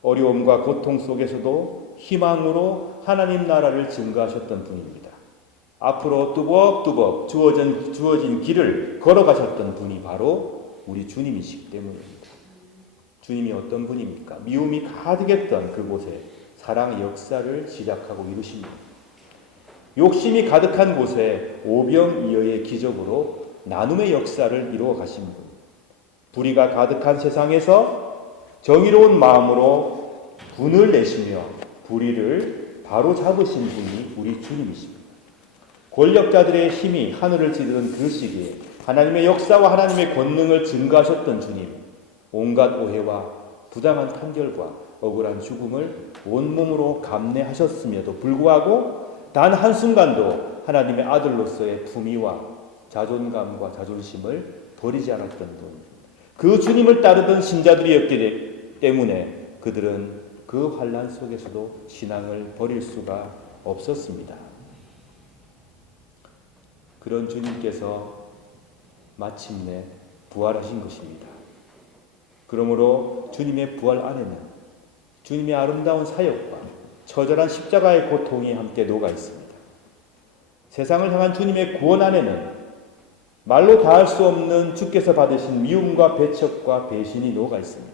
어려움과 고통 속에서도 희망으로 하나님 나라를 증거하셨던 분입니다. 앞으로 뚜벅뚜벅 주어진 길을 걸어가셨던 분이 바로 우리 주님이시기 때문입니다. 주님이 어떤 분입니까? 미움이 가득했던 그곳에 사랑의 역사를 시작하고 이루십니다. 욕심이 가득한 곳에 오병이어의 기적으로 나눔의 역사를 이루어 가십니다. 불의가 가득한 세상에서 정의로운 마음으로 분을 내시며 불의를 바로 잡으신 분이 우리 주님이십니다. 권력자들의 힘이 하늘을 찌르는 그 시기에 하나님의 역사와 하나님의 권능을 증거하셨던 주님, 온갖 오해와 부당한 판결과 억울한 죽음을 온몸으로 감내하셨음에도 불구하고 단 한순간도 하나님의 아들로서의 품위와 자존감과 자존심을 버리지 않았던 분, 그 주님을 따르던 신자들이었기 때문에 그들은 그 환난 속에서도 신앙을 버릴 수가 없었습니다. 그런 주님께서 마침내 부활하신 것입니다. 그러므로 주님의 부활 안에는 주님의 아름다운 사역과 처절한 십자가의 고통이 함께 녹아 있습니다. 세상을 향한 주님의 구원 안에는 말로 다할 수 없는 주께서 받으신 미움과 배척과 배신이 녹아 있습니다.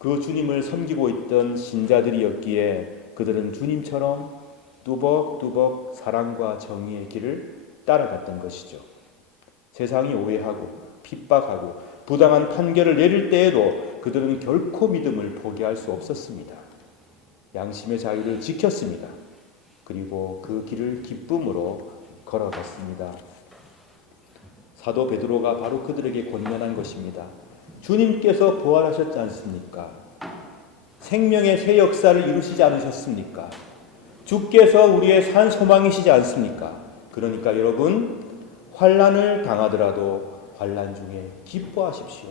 그 주님을 섬기고 있던 신자들이었기에 그들은 주님처럼 뚜벅뚜벅 사랑과 정의의 길을 따라갔던 것이죠. 세상이 오해하고 핍박하고 부당한 판결을 내릴 때에도 그들은 결코 믿음을 포기할 수 없었습니다. 양심의 자유를 지켰습니다. 그리고 그 길을 기쁨으로 걸어갔습니다. 사도 베드로가 바로 그들에게 권면한 것입니다. 주님께서 부활하셨지 않습니까? 생명의 새 역사를 이루시지 않으셨습니까? 주께서 우리의 산 소망이시지 않습니까? 그러니까 여러분, 환난을 당하더라도 환난 중에 기뻐하십시오.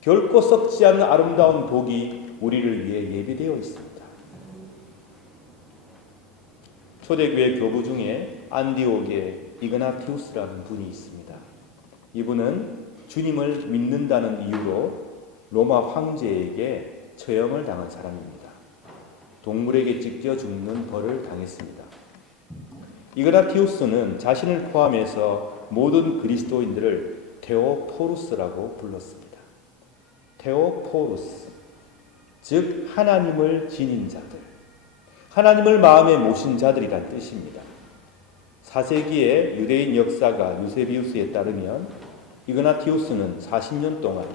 결코 썩지 않는 아름다운 복이 우리를 위해 예비되어 있습니다. 초대교회 교부 중에 안디옥의 이그나티우스라는 분이 있습니다. 이분은 주님을 믿는다는 이유로 로마 황제에게 처형을 당한 사람입니다. 동물에게 찢겨 죽는 벌을 당했습니다. 이그나티우스는 자신을 포함해서 모든 그리스도인들을 테오포루스라고 불렀습니다. 테오포루스, 즉 하나님을 지닌 자들, 하나님을 마음에 모신 자들이란 뜻입니다. 4세기의 유대인 역사가 유세비우스에 따르면 이그나티우스는 40년 동안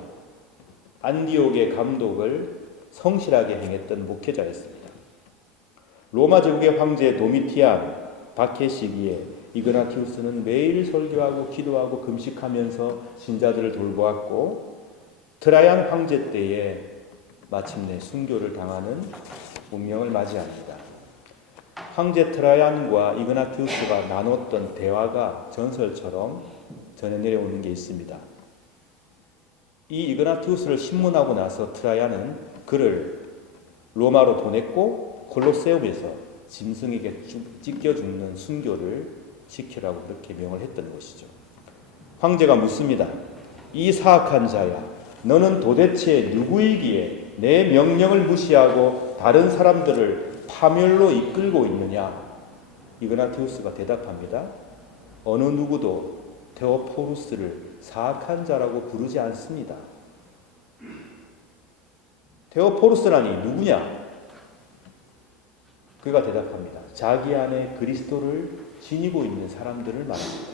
안디옥의 감독을 성실하게 행했던 목회자였습니다. 로마 제국의 황제 도미티안 박해 시기에 이그나티우스는 매일 설교하고 기도하고 금식하면서 신자들을 돌보았고, 트라이안 황제 때에 마침내 순교를 당하는 운명을 맞이합니다. 황제 트라이안과 이그나티우스가 나눴던 대화가 전설처럼 전해 내려오는 게 있습니다. 이 이그나티우스를 신문하고 나서 트라이안은 그를 로마로 보냈고 콜로세움에서 짐승에게 찢겨 죽는 순교를 시키라고 그렇게 명을 했던 것이죠. 황제가 묻습니다. 이 사악한 자야, 너는 도대체 누구이기에 내 명령을 무시하고 다른 사람들을 파멸로 이끌고 있느냐? 이그나티우스가 대답합니다. 어느 누구도 테오포루스를 사악한 자라고 부르지 않습니다. 테오포루스라니 누구냐? 그가 대답합니다. 자기 안에 그리스도를 지니고 있는 사람들을 말합니다.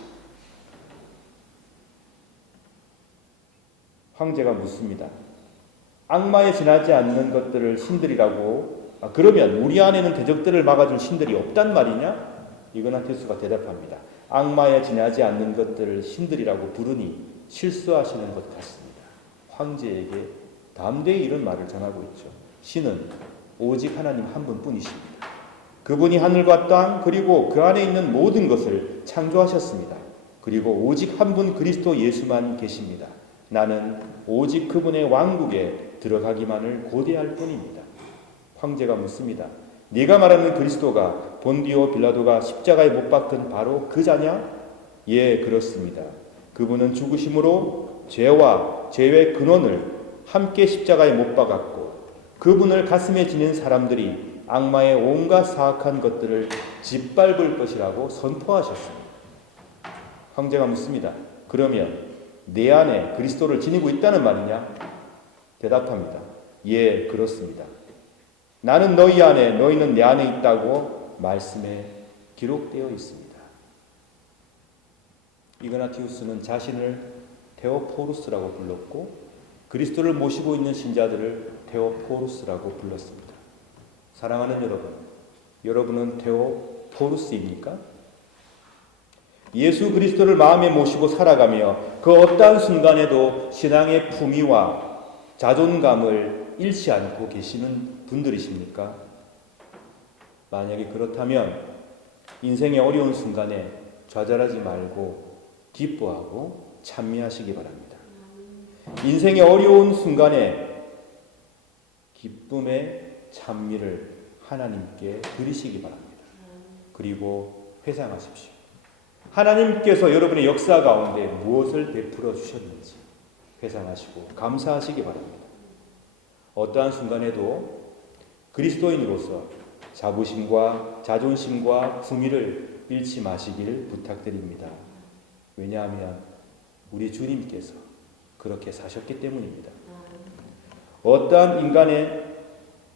황제가 묻습니다. 악마에 지나지 않는 것들을 신들이라고, 그러면 우리 안에는 대적들을 막아줄 신들이 없단 말이냐? 이그나티우스가 대답합니다. 악마에 지나지 않는 것들을 신들이라고 부르니 실수하시는 것 같습니다. 황제에게 담대히 이런 말을 전하고 있죠. 신은 오직 하나님 한 분뿐이십니다. 그분이 하늘과 땅 그리고 그 안에 있는 모든 것을 창조하셨습니다. 그리고 오직 한 분 그리스도 예수만 계십니다. 나는 오직 그분의 왕국에 들어가기만을 고대할 뿐입니다. 황제가 묻습니다. 네가 말하는 그리스도가 본디오 빌라도가 십자가에 못 박힌 바로 그 자냐? 예, 그렇습니다. 그분은 죽으심으로 죄와 죄의 근원을 함께 십자가에 못 박았고 그분을 가슴에 지닌 사람들이 악마의 온갖 사악한 것들을 짓밟을 것이라고 선포하셨습니다. 황제가 묻습니다. 그러면 내 안에 그리스도를 지니고 있다는 말이냐? 대답합니다. 예, 그렇습니다. 나는 너희 안에, 너희는 내 안에 있다고 말씀에 기록되어 있습니다. 이그나티우스는 자신을 테오포루스라고 불렀고 그리스도를 모시고 있는 신자들을 테오포루스라고 불렀습니다. 사랑하는 여러분, 여러분은 테오포루스입니까? 예수 그리스도를 마음에 모시고 살아가며 그 어떠한 순간에도 신앙의 품위와 자존감을 잃지 않고 계시는 분들이십니까? 만약에 그렇다면 인생의 어려운 순간에 좌절하지 말고 기뻐하고 찬미하시기 바랍니다. 인생의 어려운 순간에 기쁨의 찬미를 하나님께 드리시기 바랍니다. 그리고 회상하십시오. 하나님께서 여러분의 역사 가운데 무엇을 베풀어 주셨는지 회상하시고 감사하시기 바랍니다. 어떠한 순간에도 그리스도인으로서 자부심과 자존심과 품위를 잃지 마시길 부탁드립니다. 왜냐하면 우리 주님께서 그렇게 사셨기 때문입니다. 어떠한 인간의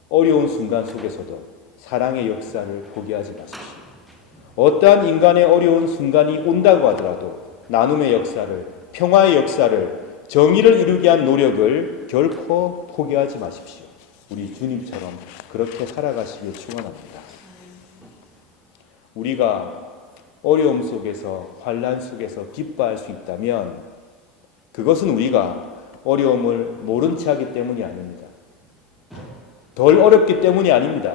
어려운 순간 속에서도 사랑의 역사를 포기하지 마십시오. 어떠한 인간의 어려운 순간이 온다고 하더라도 나눔의 역사를, 평화의 역사를, 정의를 이루기 위한 노력을 결코 포기하지 마십시오. 우리 주님처럼 그렇게 살아가시길 축원합니다. 우리가 어려움 속에서, 환난 속에서 기뻐할 수 있다면 그것은 우리가 어려움을 모른 채 하기 때문이 아닙니다. 덜 어렵기 때문이 아닙니다.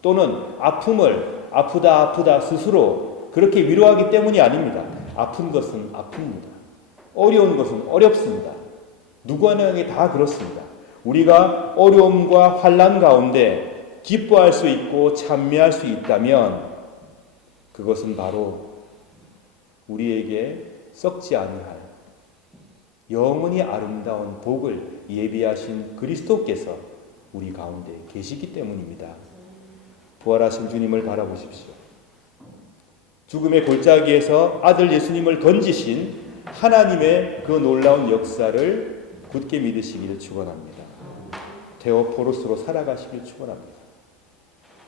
또는 아픔을 아프다 스스로 그렇게 위로하기 때문이 아닙니다. 아픈 것은 아픕니다. 어려운 것은 어렵습니다. 누구에게 다 그렇습니다. 우리가 어려움과 환난 가운데 기뻐할 수 있고 찬미할 수 있다면 그것은 바로 우리에게 썩지 아니할 영원히 아름다운 복을 예비하신 그리스도께서 우리 가운데 계시기 때문입니다. 부활하신 주님을 바라보십시오. 죽음의 골짜기에서 아들 예수님을 던지신 하나님의 그 놀라운 역사를 굳게 믿으시기를 축원합니다. 테오포로스로 살아가시길 축원합니다.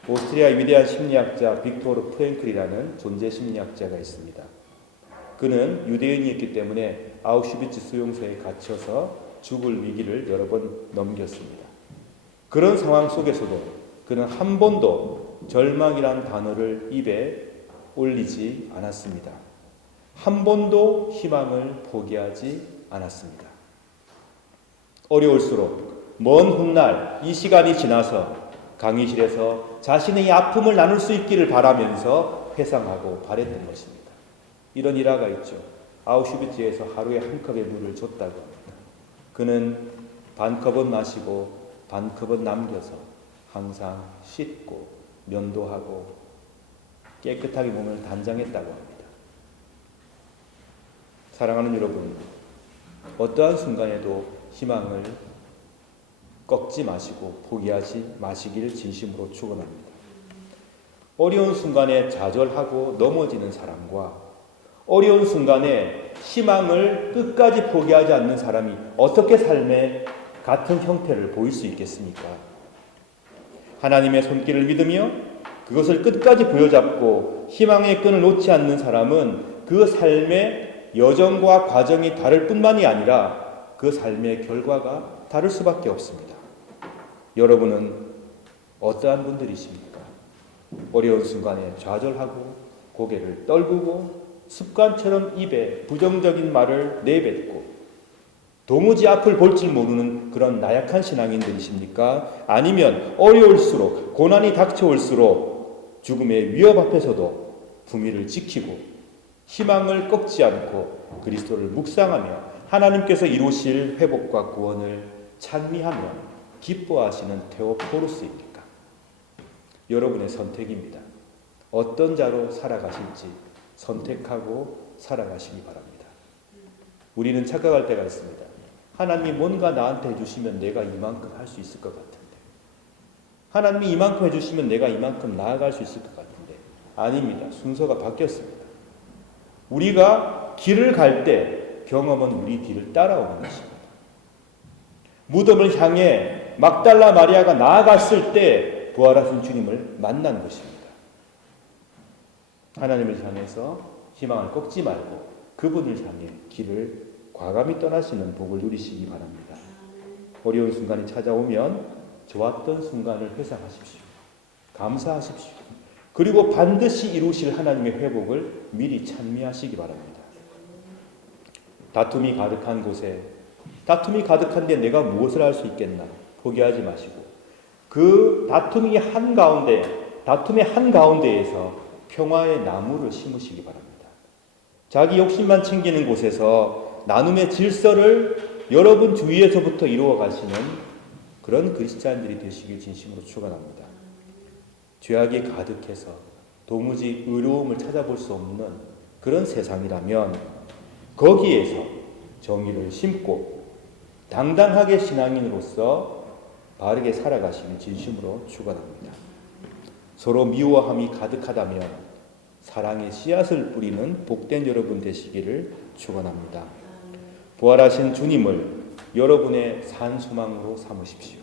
오스트리아 위대한 심리학자 빅토르 프랭클이라는 존재 심리학자가 있습니다. 그는 유대인이었기 때문에 아우슈비츠 수용소에 갇혀서 죽을 위기를 여러 번 넘겼습니다. 그런 상황 속에서도 그는 한 번도 절망이란 단어를 입에 올리지 않았습니다. 한 번도 희망을 포기하지 않았습니다. 어려울수록 먼 훗날 이 시간이 지나서 강의실에서 자신의 아픔을 나눌 수 있기를 바라면서 회상하고 바랬던 것입니다. 이런 일화가 있죠. 아우슈비츠에서 하루에 한 컵의 물을 줬다고 합니다. 그는 반 컵은 마시고 반 컵은 남겨서 항상 씻고 면도하고 깨끗하게 몸을 단장했다고 합니다. 사랑하는 여러분, 어떠한 순간에도 희망을 꺾지 마시고 포기하지 마시길 진심으로 축원합니다. 어려운 순간에 좌절하고 넘어지는 사람과 어려운 순간에 희망을 끝까지 포기하지 않는 사람이 어떻게 삶의 같은 형태를 보일 수 있겠습니까? 하나님의 손길을 믿으며 그것을 끝까지 부여잡고 희망의 끈을 놓지 않는 사람은 그 삶의 여정과 과정이 다를 뿐만이 아니라 그 삶의 결과가 다를 수밖에 없습니다. 여러분은 어떠한 분들이십니까? 어려운 순간에 좌절하고 고개를 떨구고 습관처럼 입에 부정적인 말을 내뱉고 도무지 앞을 볼 줄 모르는 그런 나약한 신앙인들이십니까? 아니면 어려울수록 고난이 닥쳐올수록 죽음의 위협 앞에서도 품위를 지키고 희망을 꺾지 않고 그리스도를 묵상하며 하나님께서 이루실 회복과 구원을 찬미하며 기뻐하시는 테오포루스입니까? 여러분의 선택입니다. 어떤 자로 살아가실지 선택하고 살아가시기 바랍니다. 우리는 착각할 때가 있습니다. 하나님이 뭔가 나한테 해주시면 내가 이만큼 할 수 있을 것 같은데, 하나님이 이만큼 해주시면 내가 이만큼 나아갈 수 있을 것 같은데, 아닙니다. 순서가 바뀌었습니다. 우리가 길을 갈 때 경험은 우리 뒤를 따라오는 것입니다. 무덤을 향해 막달라 마리아가 나아갔을 때 부활하신 주님을 만난 것입니다. 하나님을 향해서 희망을 꺾지 말고 그분을 향해 길을 과감히 떠나시는 복을 누리시기 바랍니다. 어려운 순간이 찾아오면 좋았던 순간을 회상하십시오. 감사하십시오. 그리고 반드시 이루실 하나님의 회복을 미리 찬미하시기 바랍니다. 다툼이 가득한 곳에, 다툼이 가득한데 내가 무엇을 할 수 있겠나 포기하지 마시고, 그 다툼의 한가운데에서 평화의 나무를 심으시기 바랍니다. 자기 욕심만 챙기는 곳에서 나눔의 질서를 여러분 주위에서부터 이루어 가시는 그런 그리스도인들이 되시길 진심으로 축원합니다. 죄악이 가득해서 도무지 의로움을 찾아볼 수 없는 그런 세상이라면 거기에서 정의를 심고 당당하게 신앙인으로서 바르게 살아가시길 진심으로 축원합니다. 서로 미워함이 가득하다면 사랑의 씨앗을 뿌리는 복된 여러분 되시기를 축원합니다. 부활하신 주님을 여러분의 산소망으로 삼으십시오.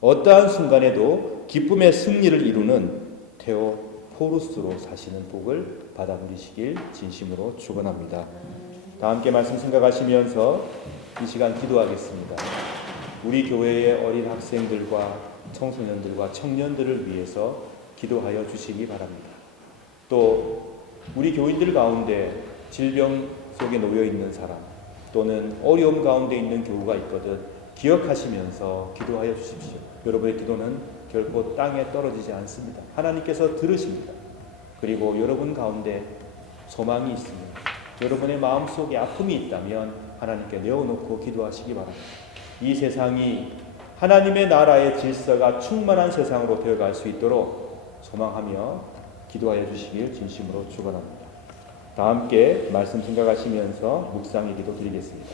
어떠한 순간에도 기쁨의 승리를 이루는 테오포루스로 사시는 복을 받아 누리시길 진심으로 축원합니다. 다 함께 말씀 생각하시면서 이 시간 기도하겠습니다. 우리 교회의 어린 학생들과 청소년들과 청년들을 위해서 기도하여 주시기 바랍니다. 또 우리 교인들 가운데 질병 속에 놓여 있는 사람 또는 어려움 가운데 있는 교우가 있거든 기억하시면서 기도하여 주십시오. 여러분의 기도는 결코 땅에 떨어지지 않습니다. 하나님께서 들으십니다. 그리고 여러분 가운데 소망이 있습니다. 여러분의 마음속에 아픔이 있다면 하나님께 내어놓고 기도하시기 바랍니다. 이 세상이 하나님의 나라의 질서가 충만한 세상으로 되어갈 수 있도록 소망하며 기도하여 주시길 진심으로 축원합니다. 다 함께 말씀 생각하시면서 묵상의 기도 드리겠습니다.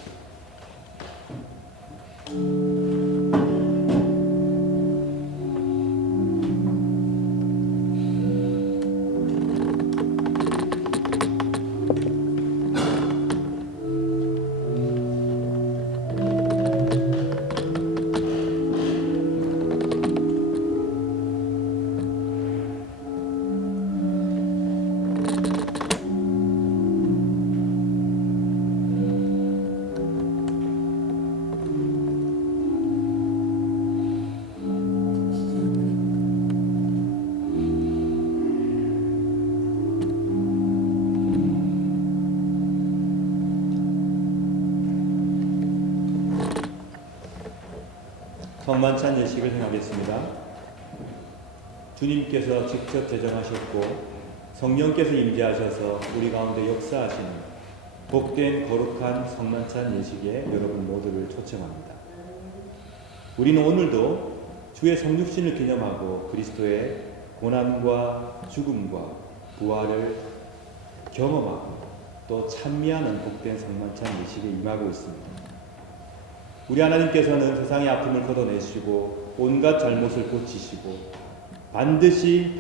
성만찬 예식을 행하겠습니다. 주님께서 직접 제정하셨고 성령께서 임재하셔서 우리 가운데 역사하시는 복된 거룩한 성만찬 예식에 여러분 모두를 초청합니다. 우리는 오늘도 주의 성육신을 기념하고 그리스도의 고난과 죽음과 부활을 경험하고 또 찬미하는 복된 성만찬 예식에 임하고 있습니다. 우리 하나님께서는 세상의 아픔을 걷어내시고 온갖 잘못을 고치시고 반드시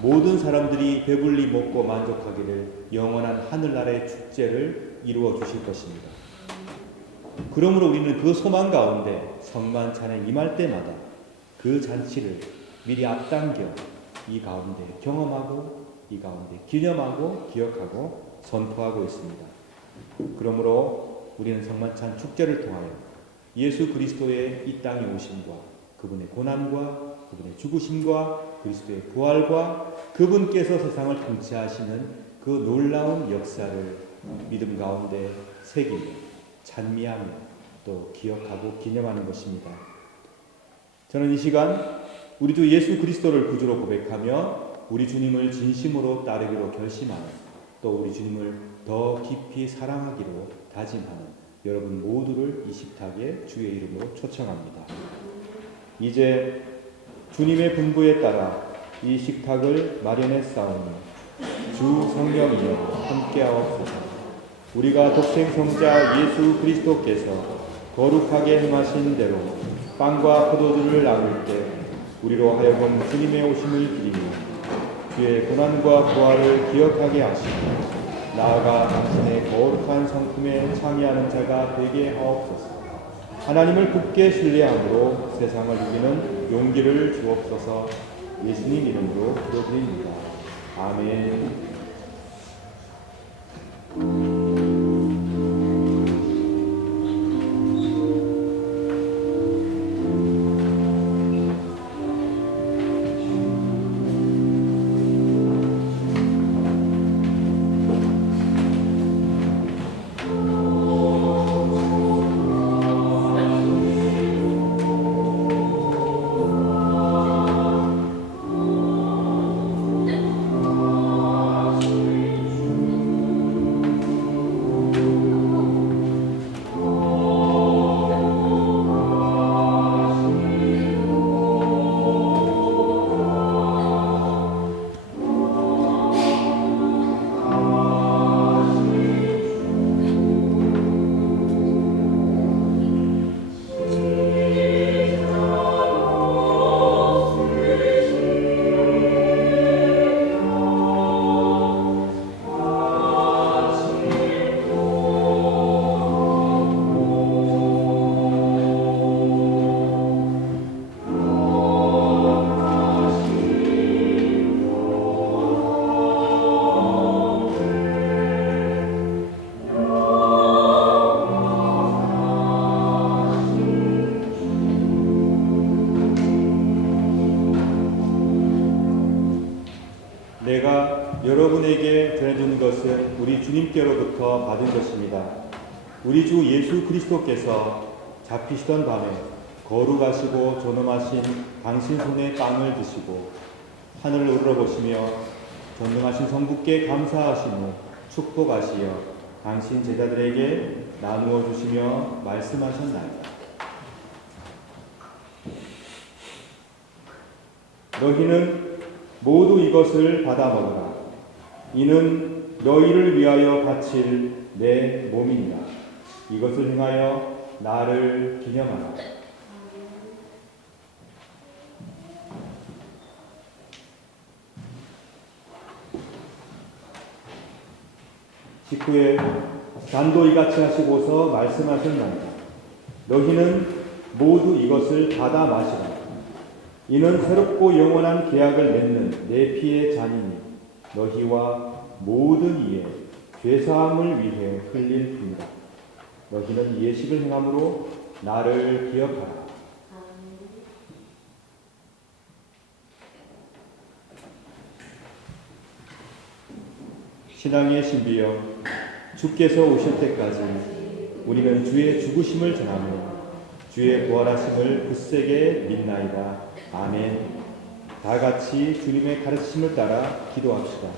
모든 사람들이 배불리 먹고 만족하기를 영원한 하늘나라의 축제를 이루어 주실 것입니다. 그러므로 우리는 그 소망 가운데 성만찬에 임할 때마다 그 잔치를 미리 앞당겨 이 가운데 경험하고 이 가운데 기념하고 기억하고 선포하고 있습니다. 그러므로 우리는 성만찬 축제를 통하여 예수 그리스도의 이 땅에 오심과 그분의 고난과 그분의 죽으심과 그리스도의 부활과 그분께서 세상을 통치하시는 그 놀라운 역사를 믿음 가운데 새기며 찬미하며 또 기억하고 기념하는 것입니다. 저는 이 시간 우리 주 예수 그리스도를 구주로 고백하며 우리 주님을 진심으로 따르기로 결심하는 또 우리 주님을 더 깊이 사랑하기로 다짐하는 여러분 모두를 이 식탁에 주의 이름으로 초청합니다. 이제 주님의 분부에 따라 이 식탁을 마련했사오니 주 성령이여 함께하옵소서. 우리가 독생 성자 예수 그리스도께서 거룩하게 행하신 대로 빵과 포도주를 나눌 때 우리로 하여금 주님의 오심을 기리며 주의 고난과 부활을 기억하게 하시고 나아가 당신의 거룩한 성품에 참여하는 자가 되게 하옵소서. 하나님을 굳게 신뢰함으로 세상을 이기는 용기를 주옵소서. 예수님 이름으로 기도드립니다. 아멘. 내가 여러분에게 전해준 것은 우리 주님께로부터 받은 것입니다. 우리 주 예수 그리스도께서 잡히시던 밤에 거룩하시고 존엄하신 당신 손에 빵을 드시고 하늘을 우러러보시며 전능하신 성부께 감사하신 후 축복하시어 당신 제자들에게 나누어 주시며 말씀하셨나이다. 너희는 모두 이것을 받아 먹으라. 이는 너희를 위하여 바칠 내 몸이니라. 이것을 행하여 나를 기념하라. 직후에 단도 이같이 하시고서 말씀하셨나이다. 너희는 모두 이것을 받아 마시라. 이는 새롭고 영원한 계약을 맺는 내 피의 잔이니 너희와 모든 이의 죄사함을 위해 흘릴 뿐이라. 너희는 이 예식을 행함으로 나를 기억하라. 신앙의 신비여, 주께서 오실 때까지 우리는 주의 죽으심을 전하며 주의 부활하심을 굳세게 믿나이다. 아멘. 다 같이 주님의 가르침을 따라 기도합시다.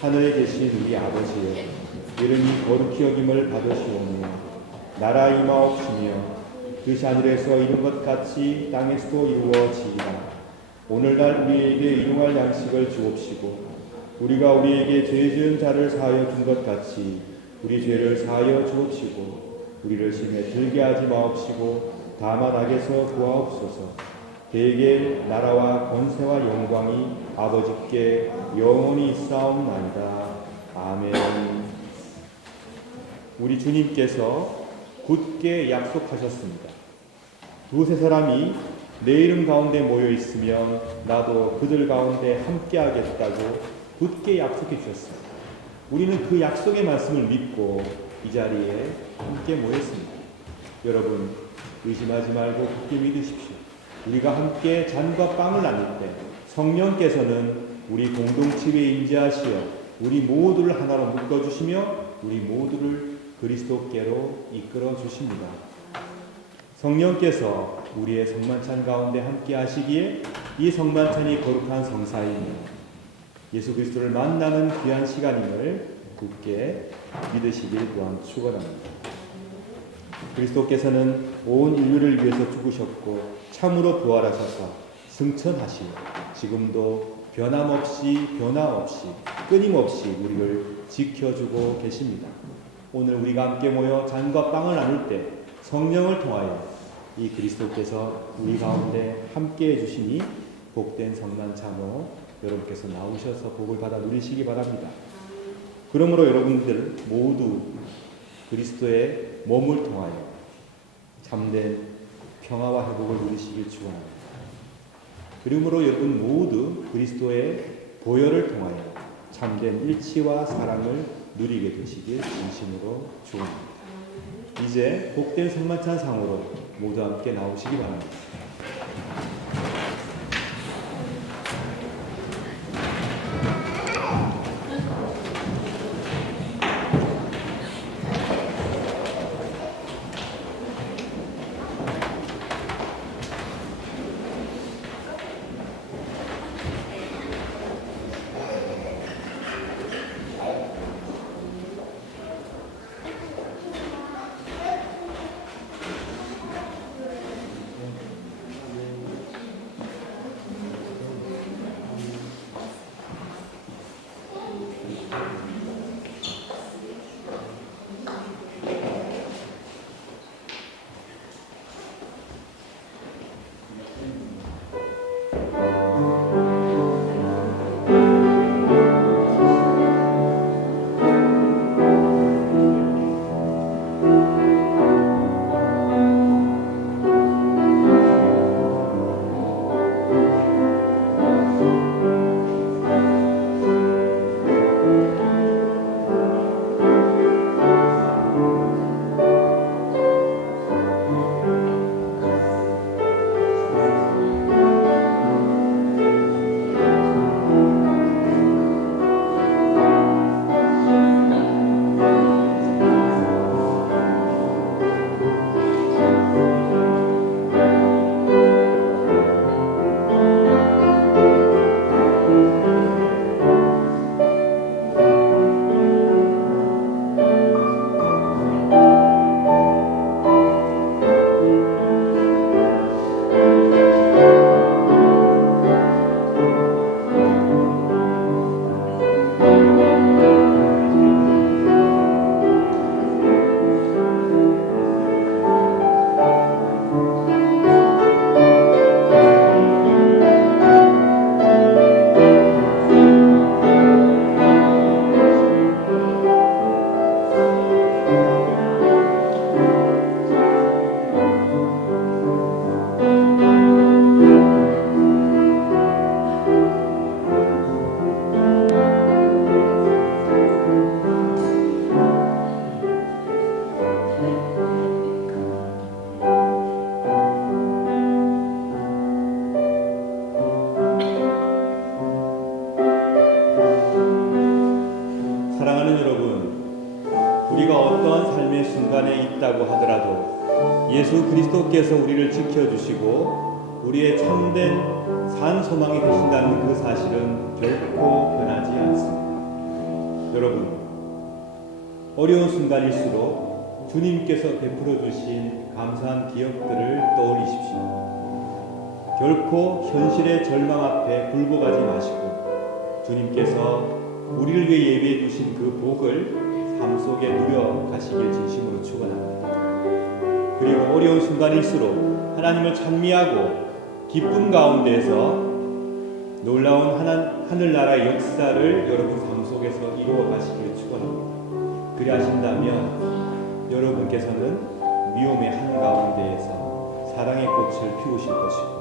하늘에 계신 우리 아버지여, 이름이 거룩히 여김을 받으시오며 나라 임하옵시며 뜻이 하늘에서 이룬 것 같이 땅에서도 이루어지이다. 오늘날 우리에게 일용할 양식을 주옵시고 우리가 우리에게 죄 지은 자를 사하여 준 것 같이 우리 죄를 사하여 주옵시고 우리를 시험에 들게 하지 마옵시고 다만 악에서 구하옵소서. 대개 나라와 권세와 영광이 아버지께 영원히 있사옵나이다. 아멘. 우리 주님께서 굳게 약속하셨습니다. 두세 사람이 내 이름 가운데 모여 있으면 나도 그들 가운데 함께 하겠다고 굳게 약속해 주셨습니다. 우리는 그 약속의 말씀을 믿고 이 자리에 함께 모였습니다. 여러분, 의심하지 말고 굳게 믿으십시오. 우리가 함께 잔과 빵을 나눌 때 성령께서는 우리 공동체에 임재하시어 우리 모두를 하나로 묶어주시며 우리 모두를 그리스도께로 이끌어 주십니다. 성령께서 우리의 성만찬 가운데 함께 하시기에 이 성만찬이 거룩한 성사이며 예수 그리스도를 만나는 귀한 시간임을 굳게 믿으시길 또한 축원합니다. 그리스도께서는 온 인류를 위해서 죽으셨고 참으로 부활하셔서 승천하시며 지금도 변함없이 변화없이 끊임없이 우리를 지켜주고 계십니다. 오늘 우리가 함께 모여 잔과 빵을 나눌 때 성령을 통하여 이 그리스도께서 우리 가운데 함께 해주시니 복된 성난 참으로 여러분께서 나오셔서 복을 받아 누리시기 바랍니다. 그러므로 여러분들 모두 그리스도의 몸을 통하여 참된 평화와 회복을 누리시길 축원합니다. 그러므로 여러분 모두 그리스도의 보혈을 통하여 참된 일치와 사랑을 누리게 되시길 진심으로 축원합니다. 이제 복된 성만찬 상으로 모두 함께 나오시기 바랍니다. 사랑하는 여러분, 우리가 어떠한 삶의 순간에 있다고 하더라도 예수 그리스도께서 우리를 지켜주시고 우리의 참된 산 소망이 되신다는 그 사실은 결코 변하지 않습니다. 여러분, 어려운 순간일수록 주님께서 베풀어 주신 감사한 기억들을 떠올리십시오. 결코 현실의 절망 앞에 굴복하지 마시고 주님께서 우리를 위해 예비해 두신 그 복을 삶 속에 누려 가시길 진심으로 축원합니다. 그리고 어려운 순간일수록 하나님을 찬미하고 기쁨 가운데서 놀라운 하늘나라의 역사를 여러분 삶 속에서 이루어 가시길 축원합니다. 그리하신다면 여러분께서는 미움의 한가운데에서 사랑의 꽃을 피우실 것이고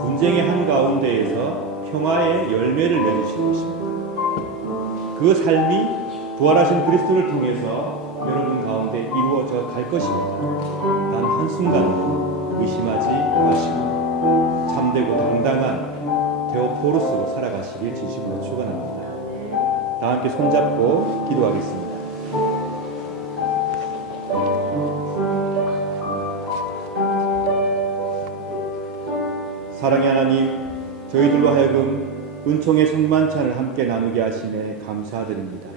분쟁의 한가운데에서 평화의 열매를 맺으실 것입니다. 그 삶이 부활하신 그리스도를 통해서 여러분 가운데 이루어져 갈 것입니다. 단 한순간도 의심하지 마시고 참되고 당당한 데오포로스로 살아가시길 진심으로 축원합니다. 다 함께 손잡고 기도하겠습니다. 사랑의 하나님, 저희들로 하여금 은총의 성만찬을 함께 나누게 하심에 감사드립니다.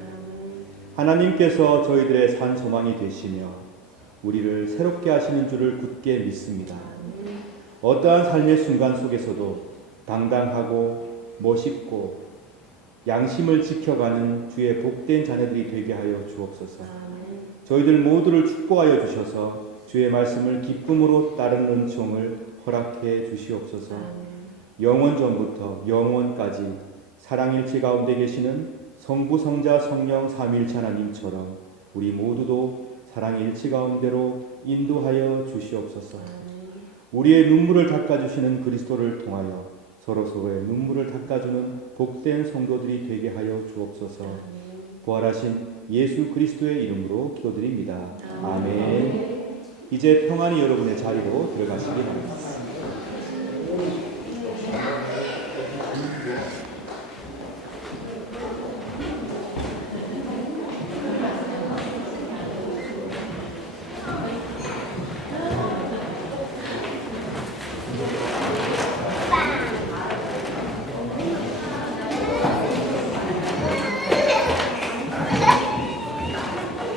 하나님께서 저희들의 산 소망이 되시며 우리를 새롭게 하시는 줄을 굳게 믿습니다. 어떠한 삶의 순간 속에서도 당당하고 멋있고 양심을 지켜가는 주의 복된 자녀들이 되게 하여 주옵소서. 저희들 모두를 축복하여 주셔서 주의 말씀을 기쁨으로 따르는 은총을 허락해 주시옵소서. 영원 전부터 영원까지 사랑일체 가운데 계시는 성부 성자 성령 삼위일체 하나님처럼 우리 모두도 사랑일체 가운데로 인도하여 주시옵소서. 우리의 눈물을 닦아주시는 그리스도를 통하여 서로서로의 눈물을 닦아주는 복된 성도들이 되게 하여 주옵소서. 부활하신 예수 그리스도의 이름으로 기도드립니다. 아멘. 이제 평안히 여러분의 자리로 들어가시기 바랍니다.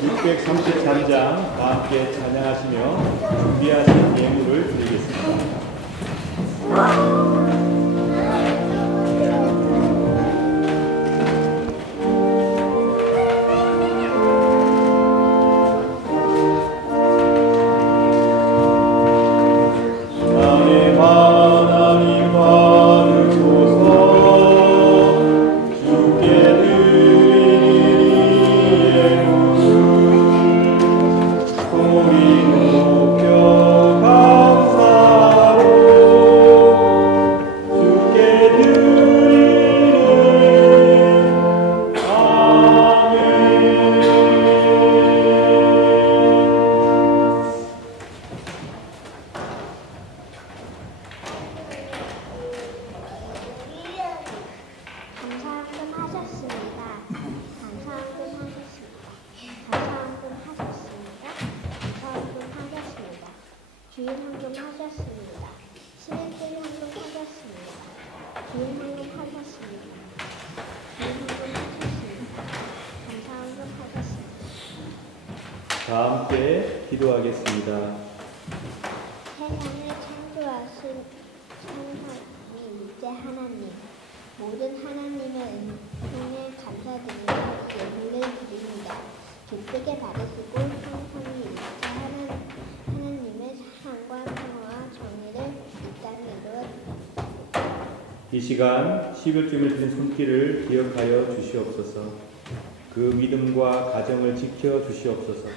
633장 다 함께 찬양하시며 준비하신 예물을 드리겠습니다. 주일 헌금 하셨습니다. 신행길 헌금 하셨습니다. 주일 헌금 하셨습니다. 주일 헌금 하셨습니다. 감사 헌금 하셨습니다. 다 함께 기도하겠습니다. 세상을 창조하신 천하님 이제 하나님, 모든 하나님의 은총에 감사드리며 예물을 드립니다. 기쁘게 받으시고 성성이 일체 하나님의 사랑과 평화와 정의를 이 땅에 이루어 이 시간 11조를 드린 손길을 기억하여 주시옵소서. 그 믿음과 가정을 지켜 주시옵소서.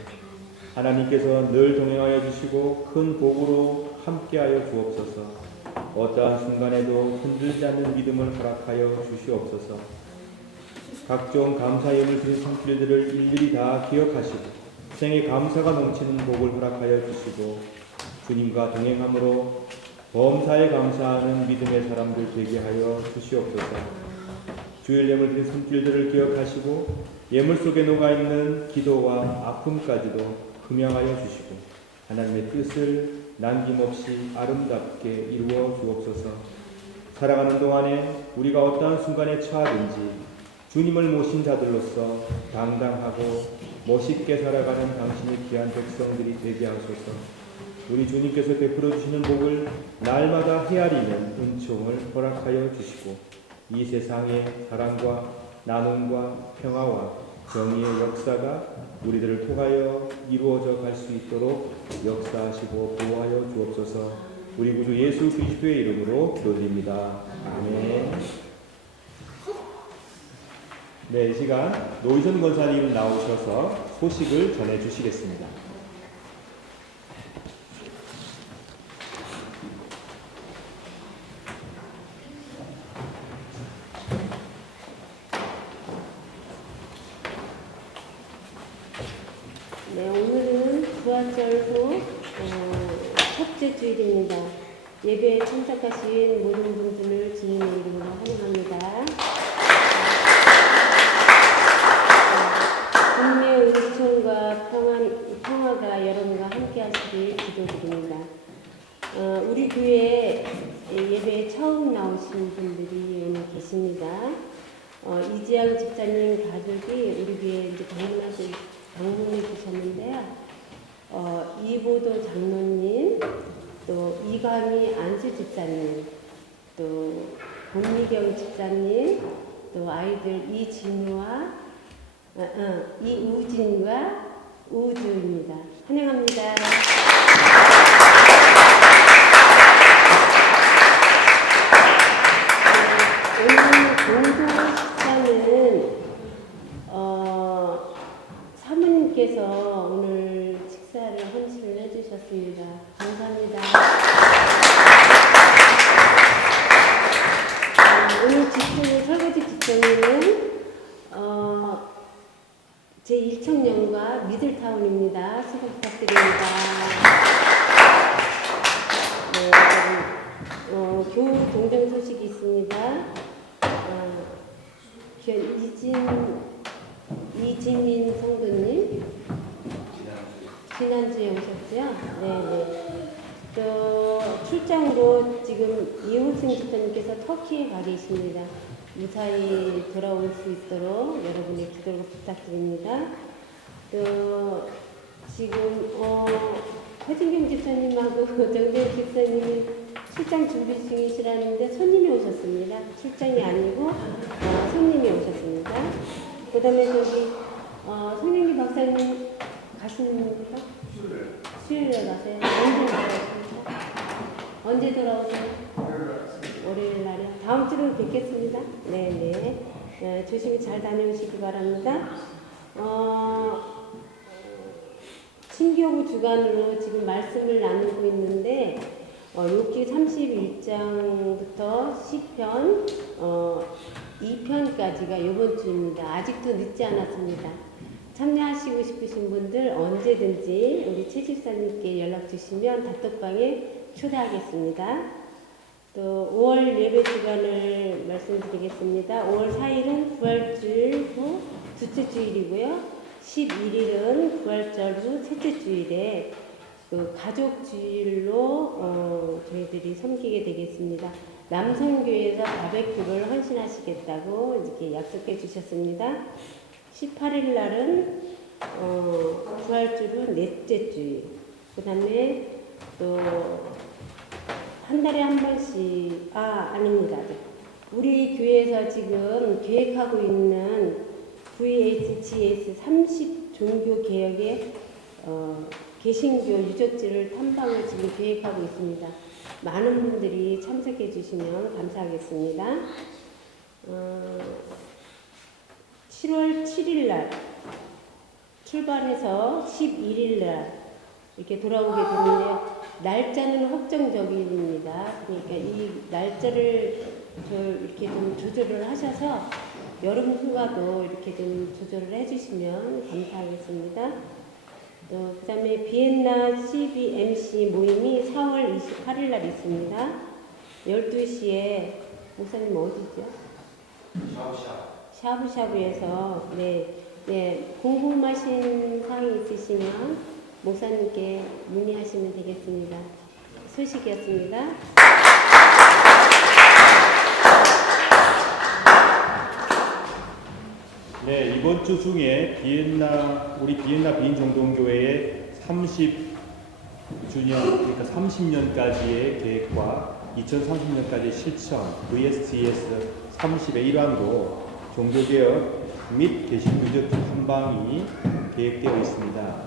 하나님께서 늘 동행하여 주시고 큰 복으로 함께하여 주옵소서. 어떠한 순간에도 흔들지 않는 믿음을 허락하여 주시옵소서. 각종 감사예물 드린 손길들을 일일이 다 기억하시고 생에 감사가 넘치는 복을 허락하여 주시고 주님과 동행함으로 범사에 감사하는 믿음의 사람들 되게 하여 주시옵소서. 주일 예물 드린 손길들을 기억하시고 예물 속에 녹아있는 기도와 아픔까지도 금양하여 주시고 하나님의 뜻을 남김없이 아름답게 이루어 주옵소서. 살아가는 동안에 우리가 어떠한 순간에 처하든지 주님을 모신 자들로서 당당하고 멋있게 살아가는 당신의 귀한 백성들이 되게 하소서. 우리 주님께서 베풀어 주시는 복을 날마다 헤아리는 은총을 허락하여 주시고 이 세상의 사랑과 나눔과 평화와 정의의 역사가 우리들을 통하여 이루어져 갈 수 있도록 역사하시고 보호하여 주옵소서. 우리 구주 예수 그리스도의 이름으로 기도드립니다. 아멘. 네, 이 시간 노희선 권사님 나오셔서 소식을 전해 주시겠습니다. 네, 오늘은 부활절후 첫째 주일입니다. 예배에 참석하신 모든 분들을 주님의 이름으로 환영합니다. 주님의 은총과 평화가 여러분과 함께 하시길 기도드립니다. 우리 교회에 예배에 처음 나오신 분들이 오늘 계십니다. 이지양 집사님 가족이 우리 교회에 이제 방문해 주셨는데요. 이보도 장로님, 또 이감희 안수 집사님, 또 권미경 집사님, 또 아이들 이진우와 이우진과 우주입니다. 환영합니다. 오늘 공동 식사는 사모님께서 오늘 식사를 헌신을 해주셨습니다. 감사합니다. 오늘 지청은 설거지 지청은 제 1청년과 미들타운입니다. 수고 부탁드립니다. 교우 동정 소식이 있습니다. 이진민 성도님 지난주에 오셨죠? 네네. 또 출장으로 지금 이호승 집사님께서 터키에 가 계십니다. 무사히 돌아올 수 있도록 여러분의 기도를 부탁드립니다. 또 지금 허진경 집사님하고 정재훈 집사님이 출장 준비 중이시라는데 손님이 오셨습니다. 출장이 아니고 손님이 오셨습니다. 그 다음에 저기 송영기 박사님 가십니까? 수요일에 가세요. 언제 돌아오세요? 월요일 날에 다음 주로 뵙겠습니다. 네네. 조심히 잘 다녀오시기 바랍니다. 신교부 주간으로 지금 말씀을 나누고 있는데 욥기 31장부터 시편 2편까지가 이번 주입니다. 아직도 늦지 않았습니다. 참여하시고 싶으신 분들 언제든지 우리 최 집사님께 연락 주시면 단톡방에 초대하겠습니다. 또 5월 예배 주간을 말씀드리겠습니다. 5월 4일은 부활주일 후 둘째 주일이고요. 11일은 부활절 후 셋째 주일에 그 가족 주일로 저희들이 섬기게 되겠습니다. 남성교회에서 바베큐를 헌신하시겠다고 이렇게 약속해 주셨습니다. 18일 날은 부활절 후 넷째 주일. 그 다음에 또 한 달에 한 번씩 아닙니다. 우리 교회에서 지금 계획하고 있는 VHGS 30 종교 개혁의 개신교 유적지를 탐방을 지금 계획하고 있습니다. 많은 분들이 참석해 주시면 감사하겠습니다. 7월 7일 날 출발해서 11일 날 이렇게 돌아오게 되는데요. 날짜는 확정적입니다. 그러니까 이 날짜를 이렇게 좀 조절을 하셔서 여름 휴가도 이렇게 좀 조절을 해주시면 감사하겠습니다. 또 그다음에 비엔나 CBMC 모임이 4월 28일 날 있습니다. 12시에 목사님 어디죠? 샤브샤브에서 궁금하신 사항이 있으시면 목사님께 문의하시면 되겠습니다. 소식이었습니다. 네, 이번 주 중에 우리 비엔나 비인정동교회의 30주년, 그러니까 30년까지의 계획과 2030년까지 실천, VSGS 30의 일환으로 종교개혁 및 개신유적 탐방이 계획되어 있습니다.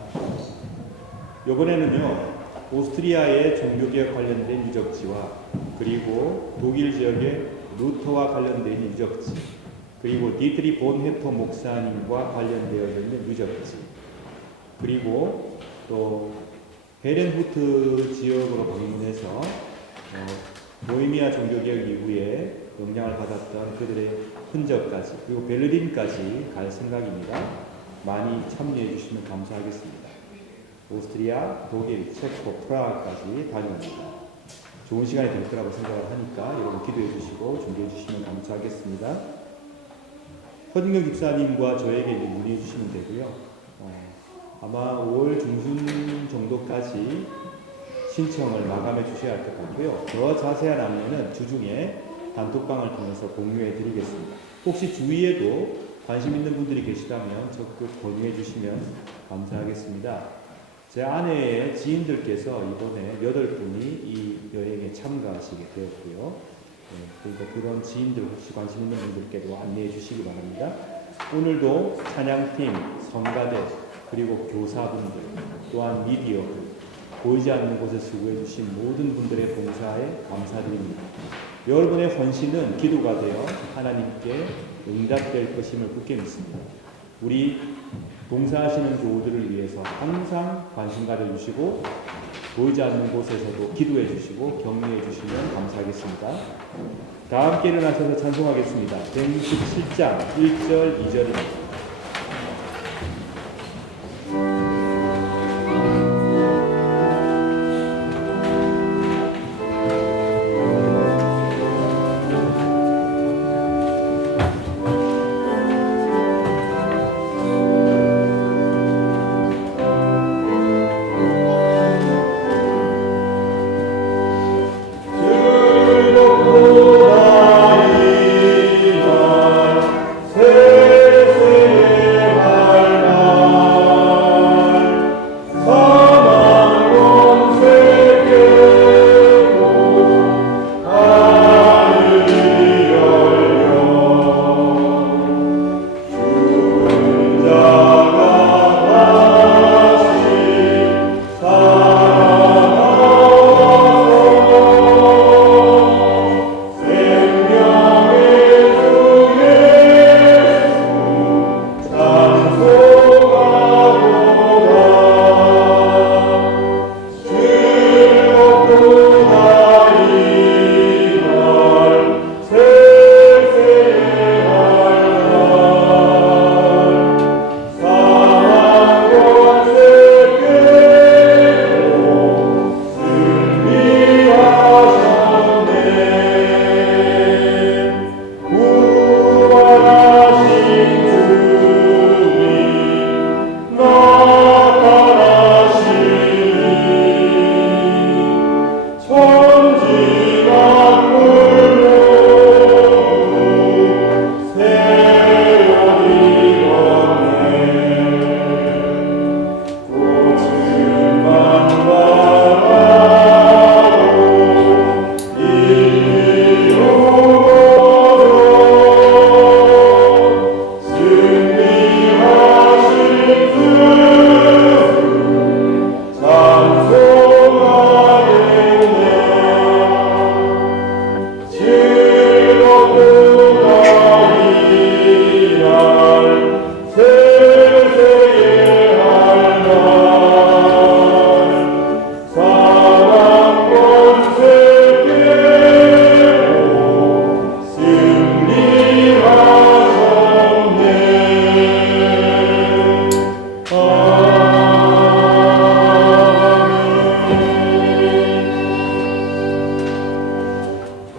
이번에는요, 오스트리아의 종교개혁 관련된 유적지와 그리고 독일 지역의 루터와 관련된 유적지, 그리고 디트리 본헤터 목사님과 관련되어 있는 유적지, 그리고 또 헤렌후트 지역으로 방문해서 보헤미아 종교개혁 이후에 영향을 받았던 그들의 흔적까지, 그리고 베를린까지 갈 생각입니다. 많이 참여해 주시면 감사하겠습니다. 오스트리아, 독일, 체코, 프라하까지 다녀옵니다. 좋은 시간이 될 거라고 생각을 하니까 여러분 기도해 주시고 준비해 주시면 감사하겠습니다. 허진경 집사님과 저에게 이제 문의해 주시면 되고요. 아마 5월 중순 정도까지 신청을 마감해 주셔야 할 것 같고요. 더 자세한 안내는 주중에 단톡방을 통해서 공유해 드리겠습니다. 혹시 주위에도 관심 있는 분들이 계시다면 적극 공유해 주시면 감사하겠습니다. 제 아내의 지인들께서 이번에 8분이 이 여행에 참가하시게 되었고요. 그러니까 그런 지인들 혹시 관심 있는 분들께도 안내해 주시기 바랍니다. 오늘도 찬양팀, 성가대, 그리고 교사분들, 또한 미디어들, 보이지 않는 곳에 수고해 주신 모든 분들의 봉사에 감사드립니다. 여러분의 헌신은 기도가 되어 하나님께 응답될 것임을 굳게 믿습니다. 우리 봉사하시는 교우들을 위해서 항상 관심 가져주시고 보이지 않는 곳에서도 기도해 주시고 격려해 주시면 감사하겠습니다. 다 함께 일어나셔서 찬송하겠습니다. 117장 1절 2절입니다.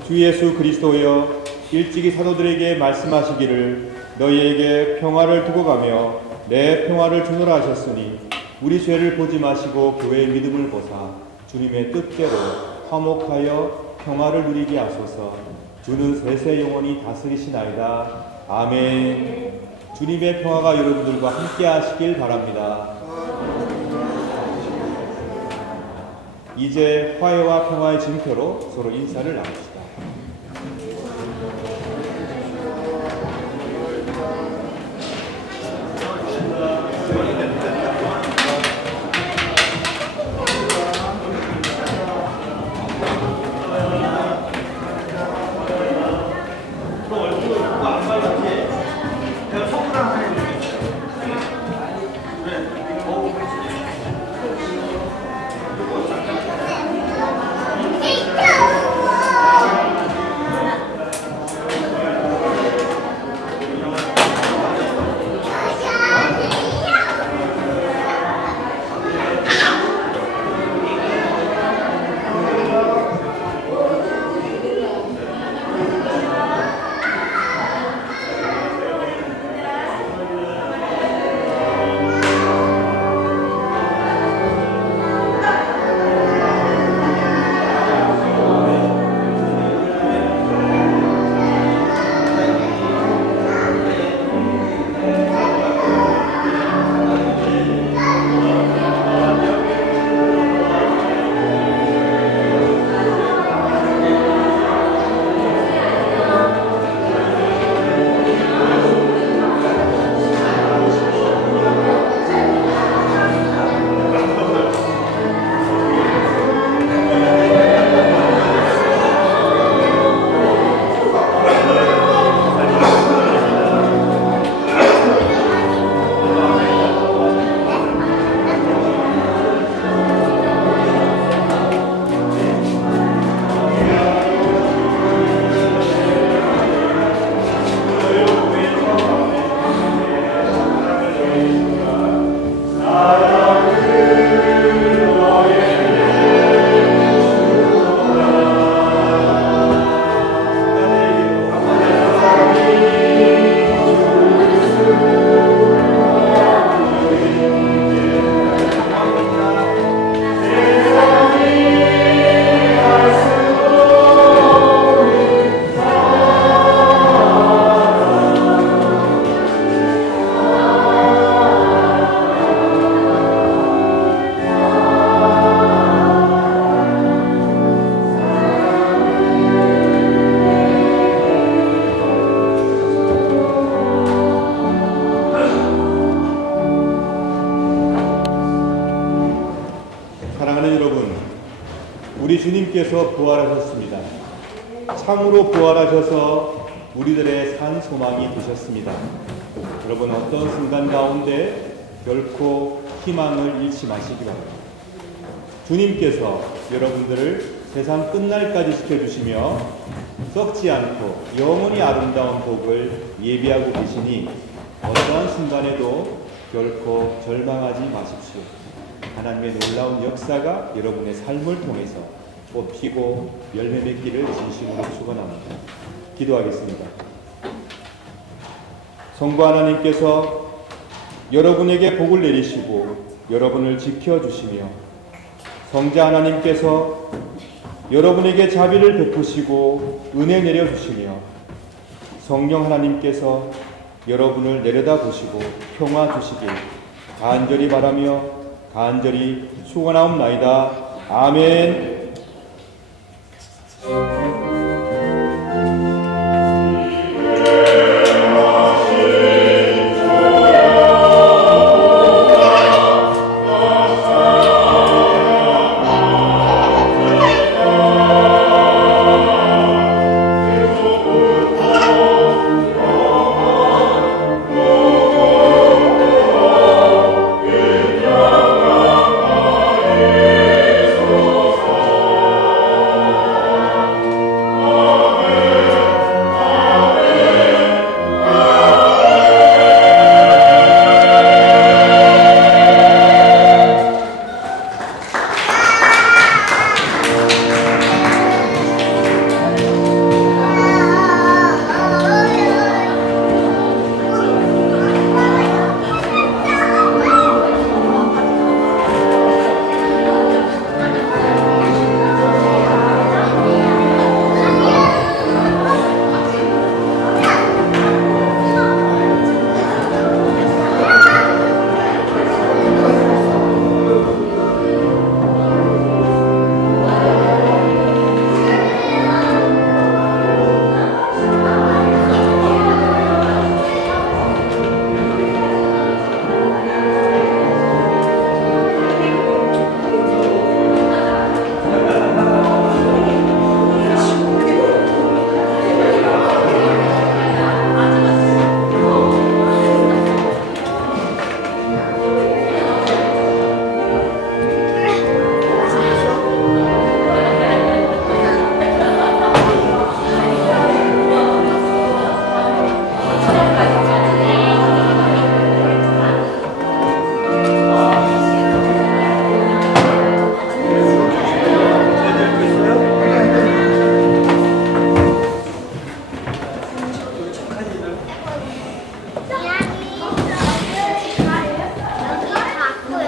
주 예수 그리스도여 일찍이 사도들에게 말씀하시기를 너희에게 평화를 두고 가며 내 평화를 주노라 하셨으니 우리 죄를 보지 마시고 교회의 믿음을 보사 주님의 뜻대로 화목하여 평화를 누리게 하소서. 주는 세세 영원히 다스리시나이다. 아멘. 주님의 평화가 여러분들과 함께 하시길 바랍니다. 이제 화해와 평화의 징표로 서로 인사를 나눕시다. 사랑하는 여러분, 우리 주님께서 부활하셨습니다. 참으로 부활하셔서 우리들의 산 소망이 되셨습니다. 여러분, 어떤 순간 가운데 결코 희망을 잃지 마시기 바랍니다. 주님께서 여러분들을 세상 끝날까지 지켜주시며 썩지 않고 영원히 아름다운 복을 예비하고 계시니 어떠한 순간에도 결코 절망하지 마십시오. 하나님의 놀라운 역사가 여러분의 삶을 통해서 꽃 피고 열매 맺기를 진심으로 축원합니다. 기도하겠습니다. 성부 하나님께서 여러분에게 복을 내리시고 여러분을 지켜주시며 성자 하나님께서 여러분에게 자비를 베푸시고 은혜 내려주시며 성령 하나님께서 여러분을 내려다보시고 평화 주시길 간절히 바라며 간절히 축원하옵나이다. 아멘.